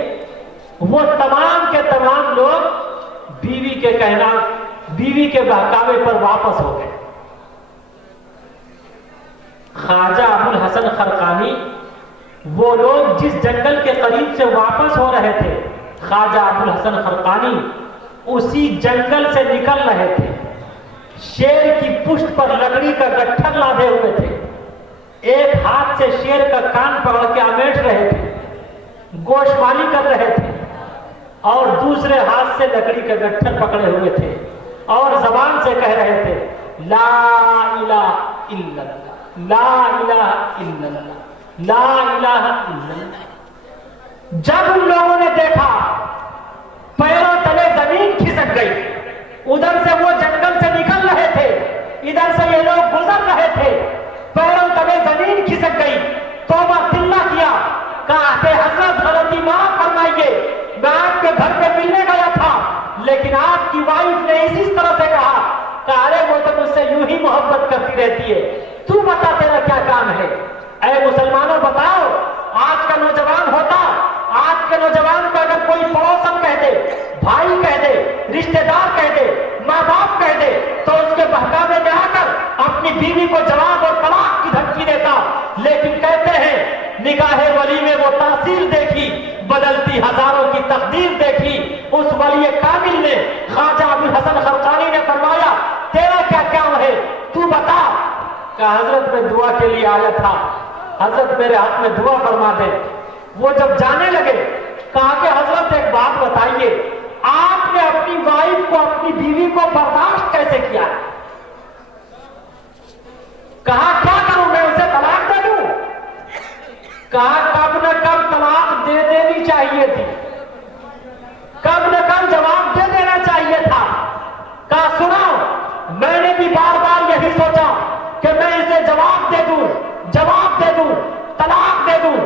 वो तमाम के तमाम लोग बीवी के कहना, बीवी के बहकावे पर वापस हो गए। ख्वाजा अबुल हसन खरकानी, वो लोग जिस जंगल के करीब से वापस हो रहे थे, ख्वाजा अबुल हसन खरकानी उसी जंगल से निकल रहे थे। शेर की पुष्ट पर लकड़ी का गट्ठर लादे हुए थे। एक हाथ से शेर का कान पकड़ के अमेट रहे थे, गोशमाली कर रहे थे, और दूसरे हाथ से लकड़ी का गट्ठर पकड़े हुए थे और जबान से कह रहे थे, ला इलाहा इल्लल्लाह, ला इलाहा इल्लल्लाह, ला इलाहा इल्लल्लाह। जब उन लोगों ने देखा पैरों तले जमीन खिसक गई। उधर से वो जंगल से निकल रहे थे, इधर से ये लोग गुजर रहे थे, पैरों तले जमीन खिसक गई। तौबा तिल्ला किया, कहा कि हजरत गलती माफ फरमाइए, मैं आपके घर पे मिलने गया था, लेकिन आपकी वाइफ ने इसी तरह से कहा, अरे वो तो मुझसे यूं ही मोहब्बत करती रहती है, तू बता तेरा क्या काम है। ऐ मुसलमानों बताओ, आज का नौजवान होता, आज के नौजवान को अगर कोई पड़ोसन कह दे, भाई कह दे, रिश्तेदार कह दे, माँ बाप कह दे, तो उसके बहकावे में आकर अपनी बीवी को जवाब और तलाक की धमकी देता। लेकिन कहते हैं निगाहे वली में वो तासीर देखी, बदलती हजारों की तकदीर देखी। उस वली कामिल ने, ख्वाजा अबुल हसन खरकानी ने फरमाया, तेरा क्या काम है, तू बता। कहा हजरत मैं दुआ के लिए आया था, हजरत मेरे हाथ में दुआ फरमा दे। वो जब जाने लगे, कहा कि हजरत एक बात बताइए, आपने अपनी वाइफ को, अपनी बीवी को बर्दाश्त कैसे किया? कहा क्या करूं, मैं उसे तलाक दे दूं? कहा कब न कब तलाक दे देनी चाहिए थी, कब न कब जवाब दे देना चाहिए था। कहा सुनो, मैंने भी बार बार यही सोचा कि मैं इसे जवाब दे दूं, जवाब दे दूं, तलाक दे दूं,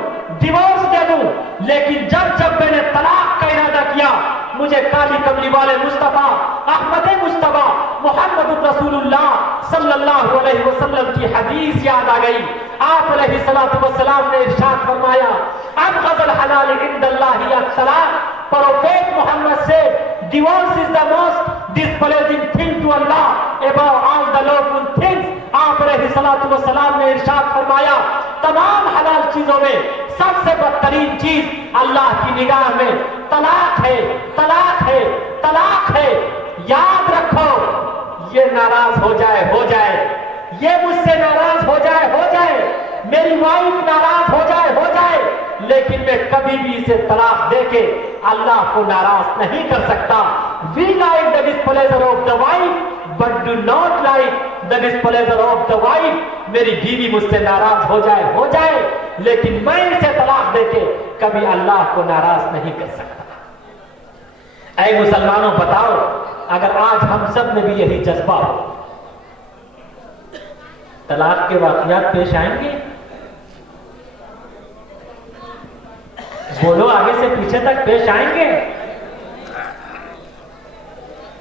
डिवोर्स दे दूं, लेकिन जब जब मैंने तलाक का इरादा किया, मुझे काली कमली वाले मुस्तफा, अहमद मुस्तफा, मोहम्मद रसूलुल्लाह सल्लल्लाहु अलैहि वसल्लम की हदीस याद आ गई। आप अलैहिस्सलातु वस्सलाम ने इरशाद फरमाया, अब गज़ल हलाल इंदल्लाहि अत-तलाक, प्रोफेट मोहम्मद से divorce is the most displeasing thing to Allah above all the lawful things. आप अलैहिस्सलातु वस्सलाम ने इरशाद फरमाया, तमाम हलाल चीजों में सबसे बदतरीन चीज अल्लाह की निगाह में तलाक है, तलाक है, तलाक है। याद रखो, ये नाराज हो जाए, हो जाए, ये मुझसे नाराज हो जाए, हो जाए, मेरी वाइफ नाराज हो जाए, हो जाए, लेकिन मैं कभी भी इसे तलाक देके अल्लाह को नाराज नहीं कर सकता। We like the displeasure of the wife, but do not like the displeasure of the wife. मेरी बीवी मुझसे नाराज हो जाए, हो जाए, लेकिन मैं इसे तलाक देके कभी अल्लाह को नाराज नहीं कर सकता। ऐ मुसलमानों बताओ, अगर आज हम सब में भी यही जज्बा हो, तलाक के वाकयात पेश आएंगे? बोलो, आगे से पीछे तक पेश आएंगे?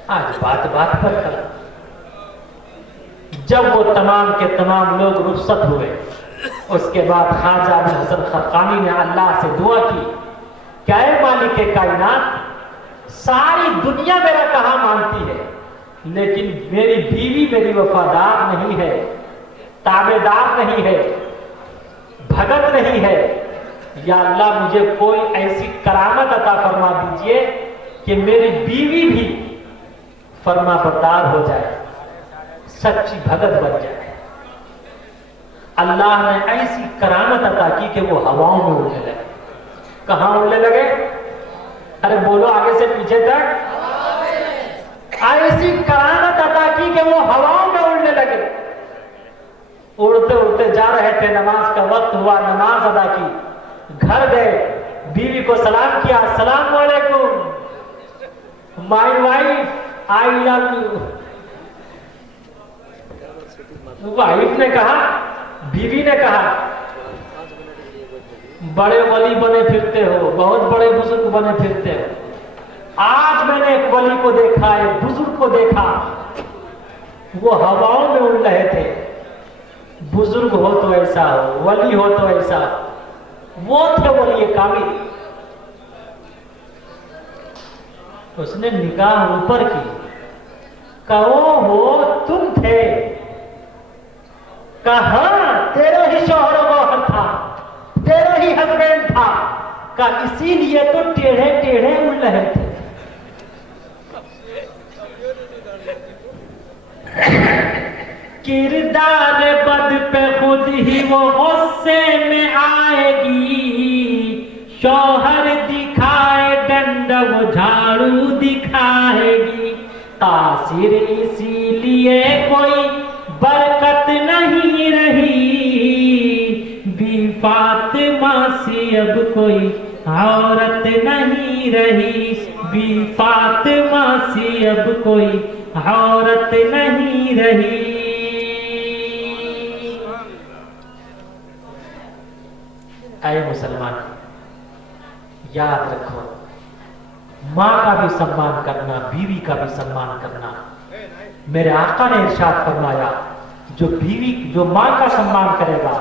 आज बात बात पर खड़ा। जब वो तमाम के तमाम लोग रुखसत हुए, उसके बाद ख्वाजा अबुल हसन खरकानी ने अल्लाह से दुआ की, क्या है मालिक के कायनात, सारी दुनिया मेरा कहा मानती है, लेकिन मेरी बीवी मेरी वफादार नहीं है, ताबेदार नहीं है, भगत नहीं है। या अल्लाह मुझे कोई ऐसी करामत अता फरमा दीजिए कि मेरी बीवी भी फरमा बरदार हो जाए, सच्ची भगत बन जाए। अल्लाह ने ऐसी करामत अता की कि वो हवाओं में उड़ने लगे। कहां उड़ने लगे? अरे बोलो, आगे से पीछे तक। ऐसी करामत अता की कि वो हवाओं में उड़ने लगे। उड़ते उड़ते जा रहे थे, नमाज का वक्त हुआ, नमाज अदा की, घर गए, बीवी को सलाम किया, अस्सलाम वालेकुम, my wife I love you. Wife ने कहा, बीवी ने कहा, बड़े वली बने फिरते हो, बहुत बड़े बुजुर्ग बने फिरते हो। आज मैंने एक वली को देखा, एक बुजुर्ग को देखा, वो हवाओं में उड़ रहे थे। बुजुर्ग हो तो ऐसा हो, वली हो तो ऐसा। वो थे वली कामिल। उसने निगाह ऊपर की, कहो हो तुम थे? कहा तेरा ही शौहर गौहर था, तेरा ही हस्बैंड था। का इसीलिए तो टेढ़े टेढ़े उड़ रहे थे। किरदार बद पे खुद ही वो गुस्से में आएगी। शौहर दिखाए दंड वो झाड़ू दिखाएगी। तासीर इसीलिए कोई बरकत नहीं रही। बी फातिमा सी अब कोई औरत नहीं रही। बी फातिमा सी अब कोई औरत नहीं रही। ऐ मुसलमान, याद रखो, माँ का भी सम्मान करना, बीवी का भी सम्मान करना। मेरे आका ने इरशाद फरमाया, जो माँ का सम्मान करेगा,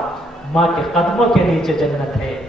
माँ के कदमों के नीचे जन्नत है।